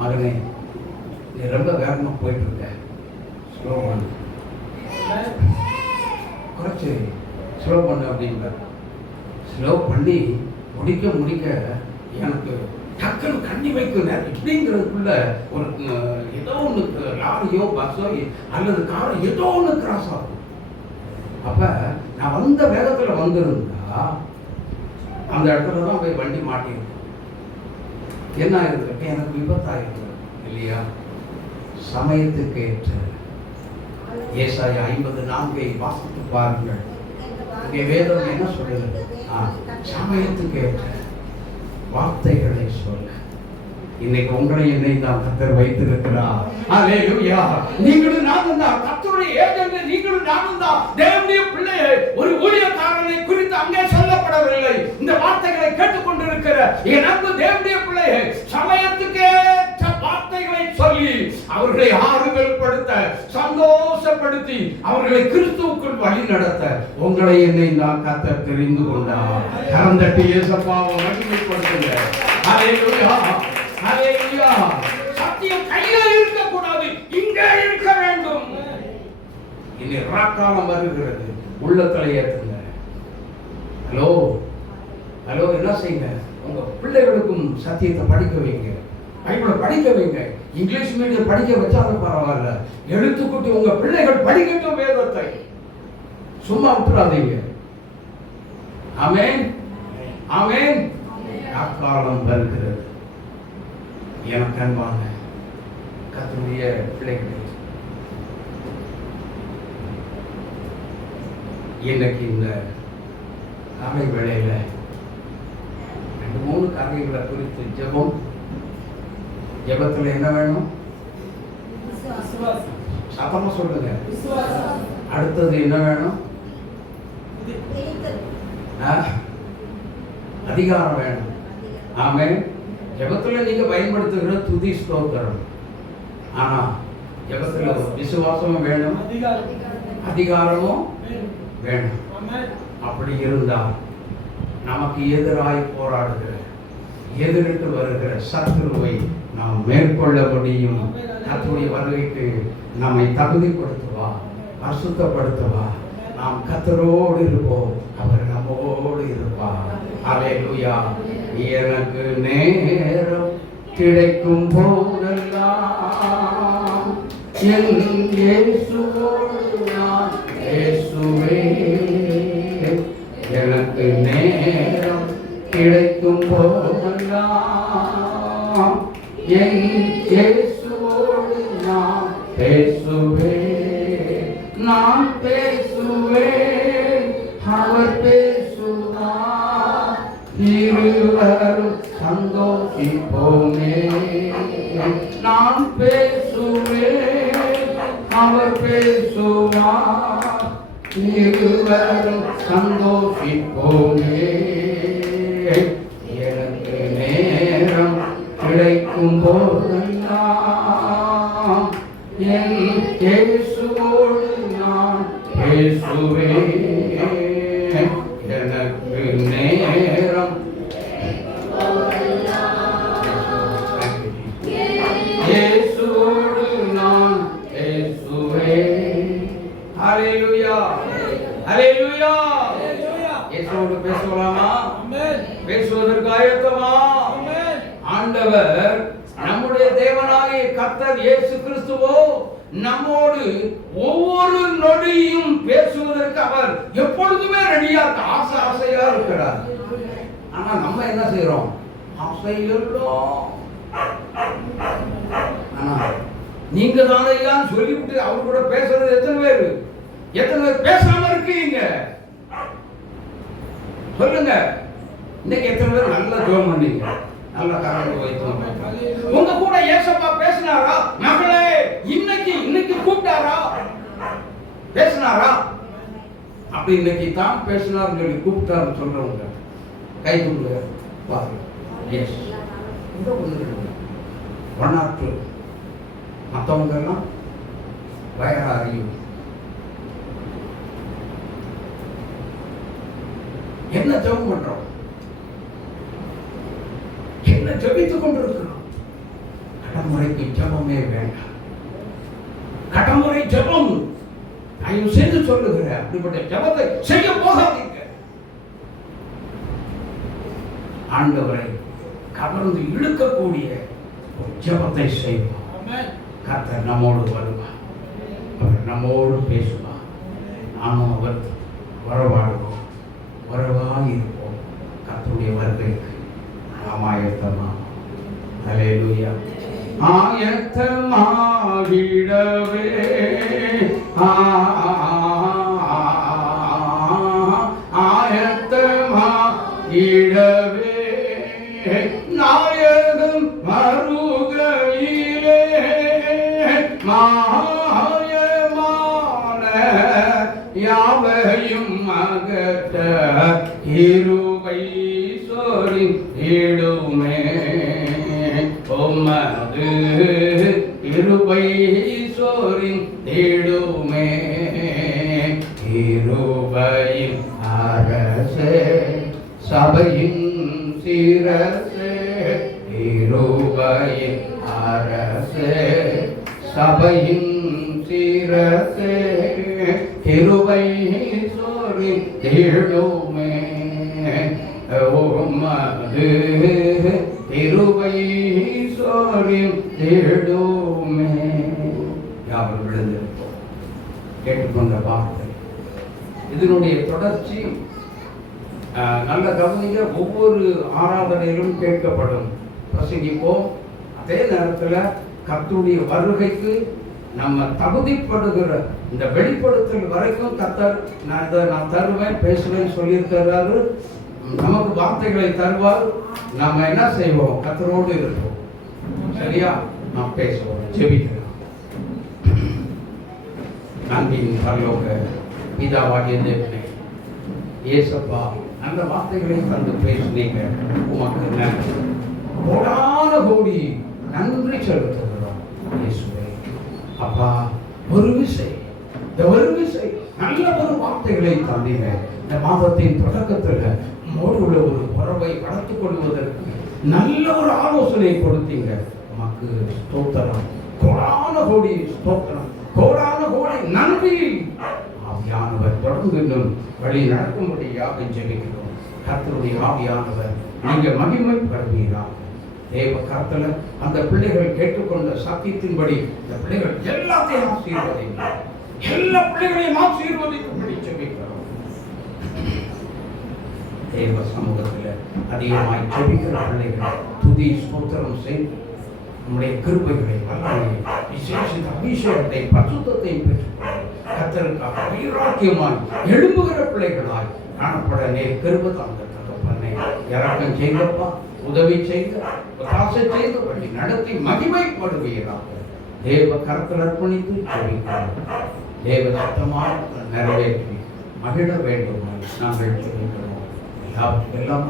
மகனே நீ ரொம்ப வேகமா போயிட்டு இருக்க, ஸ்லோ பண்ணு, குறைச்சி ஸ்லோ பண்ணு அப்படிங்கிற. ஸ்லோ பண்ணி முடிக்க எனக்கு டக்குன்னு கண்ணி வைக்கும் இப்படிங்கிறதுக்குள்ள ஒரு ஏதோ ஒன்று லாரியோ பஸ்ஸோ அல்லது காரோ ஏதோ ஒன்று கிராஸ் ஆகும். அப்ப நான் வந்த வேகத்தில் வந்திருந்தா அந்த இடத்துல தான் போய் வண்டி மாட்டிருக்கும். என்ன ஆயிருக்கு? எனக்கு விபத்தாயிருக்கு இல்லையா? சமயத்துக்கு ஏற்ற ஏசாயா 54 வாசித்து பாருங்கள். இங்கே வேதம் என்ன சொல்லுது? சமயத்துக்கு ஏற்ற வார்த்தைகளை சொல்ல. இன்னைக்கு உங்களை என்னை தான் கர்த்தர் வைத்திருக்கிறார். அல்லேலூயா. நீங்களும் நானும் தான் கர்த்தருடைய ஏஜென்ட். நீங்களும் நானும் தான் தேவனுடைய பிள்ளையை. ஒரு ஊழியக்காரனை குறித்து அங்கே சொல்லப்படவில்லை. இந்த வார்த்தைகளை கேட்டுக்கொண்டிருக்கிற என் அன்பு தேவனுடைய பிள்ளையை சமயத்துக்கு ஏற்ற வார்த்தைகளை சொல்லி அவர்களை ஆறுதல்படுத்த, சந்தோஷப்படுத்தி அவர்களை கிறிஸ்துவுக்குள் வழி நடத்த உங்களை என்னை தான் கர்த்தர் தெரிந்து கொண்டார். கரந்தட்டி இயேசுவை மகிமைப்படுத்துங்க. அல்லேலூயா. ஹalleluya. சத்தியம் கையில இருக்க கூடாது, இங்கே இருக்க வேண்டும். இனி ராக்காலம் வருகிறது. உள்ளத்தலை ஏற்றுங்க. ஹலோ ஹலோ, என்ன செய்யுங்க? உங்க பிள்ளைகளுக்கும் சத்தியத்தை படிக்க வைங்க, பைபிளை படிக்க வைங்க. இங்கிலீஷ் மீடியம் படிக்க வச்சாலும் பரவாயில்ல, எழுத்துக்கூட்டி உங்க பிள்ளைகள் படிக்கட்டும் வேதத்தை. சும்மா விட்டுறாதீங்க. ஆமென் ஆமென். ராக்காலம் வருகிறது. எனக்கு அன்பான கர்த்தருடைய பிள்ளைகளே, இன்னைக்கு இந்த காலை வேளையில 2-3 காரியங்களை குறித்து ஜெபம். ஜெபத்தில் என்ன வேணும்? சத்தமா சொல்லுங்க. அடுத்தது என்ன வேணும்? அதிகாரம் வேணும். ஆமென். ஜெபத்துல நீங்க பயன்படுத்துகிற துதி ஸ்தோத்திரம். ஆனா ஜெபத்துல விசுவாசமும் வேணும், அதிகாரமும் வேணும். அப்படி இருந்தால் நமக்கு எதிராய் போராடுகிற, எதிரிட்டு வருகிற சத்துருவை நாம் மேற்கொள்ள முடியும். கர்த்தருடைய வருகைக்கு நம்மை தகுதிப்படுத்துவா, பரிசுத்தப்படுத்துவா. நாம் கர்த்தரோடு இருப்போம், அவர் நம்மோடு இருப்பார். அல்லேலூயா. எனக்கு நேரம் கிடைக்கும் போதெல்லாம் என் இயேசுவோடு நான் பேசுவேன். எனக்கு நேரம் கிடைக்கும் போதெல்லாம் என் இயேசுவோடு நான் பேசுவேன். நான் பேசுவேன், அவர் பேசுவார், இருவரும் சந்தோஷிப்போமே. நான் பேசுவேன், அவர் பேசுவார், இருவரும் சந்தோஷிப்போமே. எனக்கு நேரம் கிடைக்கும் போதெல்லாம் என் இயேசுவோடு நான் பேசுவேன். எனக்கு நேரம் இயேசுவோடு நான் பேசுவேன். ஹalleluya. ஹalleluya. இயேசுவோடு பேசலாமா? பேசுவதற்கு ஆயத்தமா? ஆண்டவர் நம்முடைய தேவனாகிய கர்த்தர் இயேசு கிறிஸ்துவோ நம்மோடு ஒவ்வொரு நொடியும் பேசுவதற்கு அவர் எப்பொழுதுமே ரெடியா, ஆசையா இருக்கிறார். ஆனா நம்ம என்ன செய்யறோம்? ஆசையோம். ஆனா நீங்க தானே ஐயான்னு சொல்லிவிட்டு அவர் கூட பேசுறது எத்தனை பேர் பேசாம இருக்கீங்க? சொல்லுங்க. இன்னைக்கு எத்தனை பேர் நல்ல ஜெபம் பண்ணீங்க, நல்ல கரங்களை வைத்தோம். உங்க கூட ஏசப்பா பேசினாரா? மகளே இன்னைக்கு கூப்பிட்டாரா? பேசினாரா? அப்படி இன்னைக்கு தான் பேசினார்னு சொல்லி கூப்பிட்டாருன்னு சொல்றவங்க கை கொடுங்க. எஸ், இந்த 1 or 2. மற்றவங்க எல்லாம் வயர அறிவு. என்ன ஜெபம் பண்றோம்? என்ன ஜெபித்துக் கொண்டிருக்கிறோம்? கடமுறைக்கு ஜெபமே வேண்டாம். கடமுறை ஜெபம் தயவு செய்து சொல்லுகிறேன், அப்படிப்பட்ட ஜெபத்தை செய்ய போகாதீங்க. ஆண்டவரை கவர்ந்து இழுக்கக்கூடிய ஒரு ஜெபத்தை செய்வோம். கர்த்தர் நம்மோடு வருவார், அவர் நம்மோடு பேசுவார், நாமும் அவர் வரவாடுவோம், வரவாய் இருப்போம். கர்த்தருடைய வருகைக்கு நாம் ஆயத்தமா? ஹல்லேலூயா. ஆயத்தமாகிடவே கிருபை சொரிந்திடுமே உமது கிருபை சொரிந்திடுமே கிருபையின் அரசே சபையின் சிரசே கிருபையின் அரசே சபையின் சிரசே கிருபை சொரிந்திடுமே உமது கிருபை சொரிந்திடுமே. யாவர் விழுந்திருப்போம். கேட்டுக்கொண்ட வார்த்தை இதனுடைய தொடர்ச்சி நல்ல கவனிங்க. ஒவ்வொரு ஆராதனையிலும் கேட்கப்படும், பிரசங்கிப்போம். அதே நேரத்தில் கர்த்தருடைய வருகைக்கு நம்ம தகுதிப்படுகிற இந்த வெளிப்படுத்தல் வரைக்கும் கர்த்தர் நான் தருவேன் பேசுவேன் சொல்லியிருக்கிறாரு. நமக்கு வார்த்தைகளை தருவார். நம்ம என்ன செய்வோம்? கர்த்தரோடு இருப்போம். சரியா? நாம் பேசுவோம், ஜெபிக்கிறோம். நன்றியின் பரலோக பிதாவாகிய தேவனே, இயேசப்பா, நல்ல வார்த்தைகளை தந்து பேசுனீங்க. உமக்கு நன்றி, கோடான கோடி நன்றி செலுத்துகிறோம் இயேசுவே. அப்பா, ஒரு விசை நல்ல ஒரு வார்த்தைகளை தந்தீங்க. இந்த மாதத்தின் தொடக்கத்தில் உம்மோடு உள்ள ஒரு உறவை வளர்த்துக் கொள்வதற்கு நல்ல ஒரு ஆலோசனை கொடுத்தீங்க. உமக்கு ஸ்தோத்திரம், கோடான கோடி ஸ்தோத்திரம், கோடான கோடி நன்றி. ஆவியானவர் தொடர்ந்து இன்னும் வழி நடக்கும்படியாக ஜெபிக்கிறோம். கர்த்தருடைய ஆவியானவர் நீங்க மகிமைப்படுவீராக. தேவ கர்த்தல அந்த பிள்ளைகள் கேட்டுக்கொண்ட சத்தியத்தின்படி இந்த பிள்ளைகள் எல்லாத்தையும் ஆசீர்வதிங்க. எல்லா பிள்ளைகளையும் ஆசீர்வதிக்கும்படி ஜெபிக்கிறோம். தேவ சமூகத்தில் அதிகமாய் ஜெபிக்கிற பிள்ளைகள் துதி ஸ்தோத்திரம் செய்து நம்முடைய கிருபைகளை வல்லமையை விசேஷித்த அபிஷேகத்தை பரிசுத்தத்தை பெற்றுக்கொண்டு கர்த்தருக்காக வைராக்கியமாய் எழும்புகிற பிள்ளைகளாய் காணப்பட நேர் கிருபை தாங்க தகப்பனே. இரக்கம் செய்தப்பா, உதவி செய்து ஒத்தாசை செய்து வழி நடத்தி மகிமைப்படுவீராக. தேவ கரத்தில் அர்ப்பணித்து ஜெபிக்கிறோம். தேவ சத்தமாக நிறைவேற்றி மகிழ வேண்டுமாய் நாங்கள் ஜெபிக்கிறோம். எல்லாம்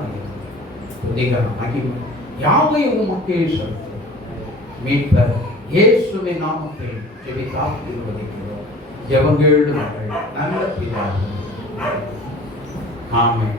புதிகர மகிமை யாவையும் உமக்கே செலுத்தும். மீட்பர் இயேசுவின் நாமத்தில் ஜெபிக்கிறோம். ஜெபங்கேடு மகள் நல்ல பிதாவே. ஆமென்.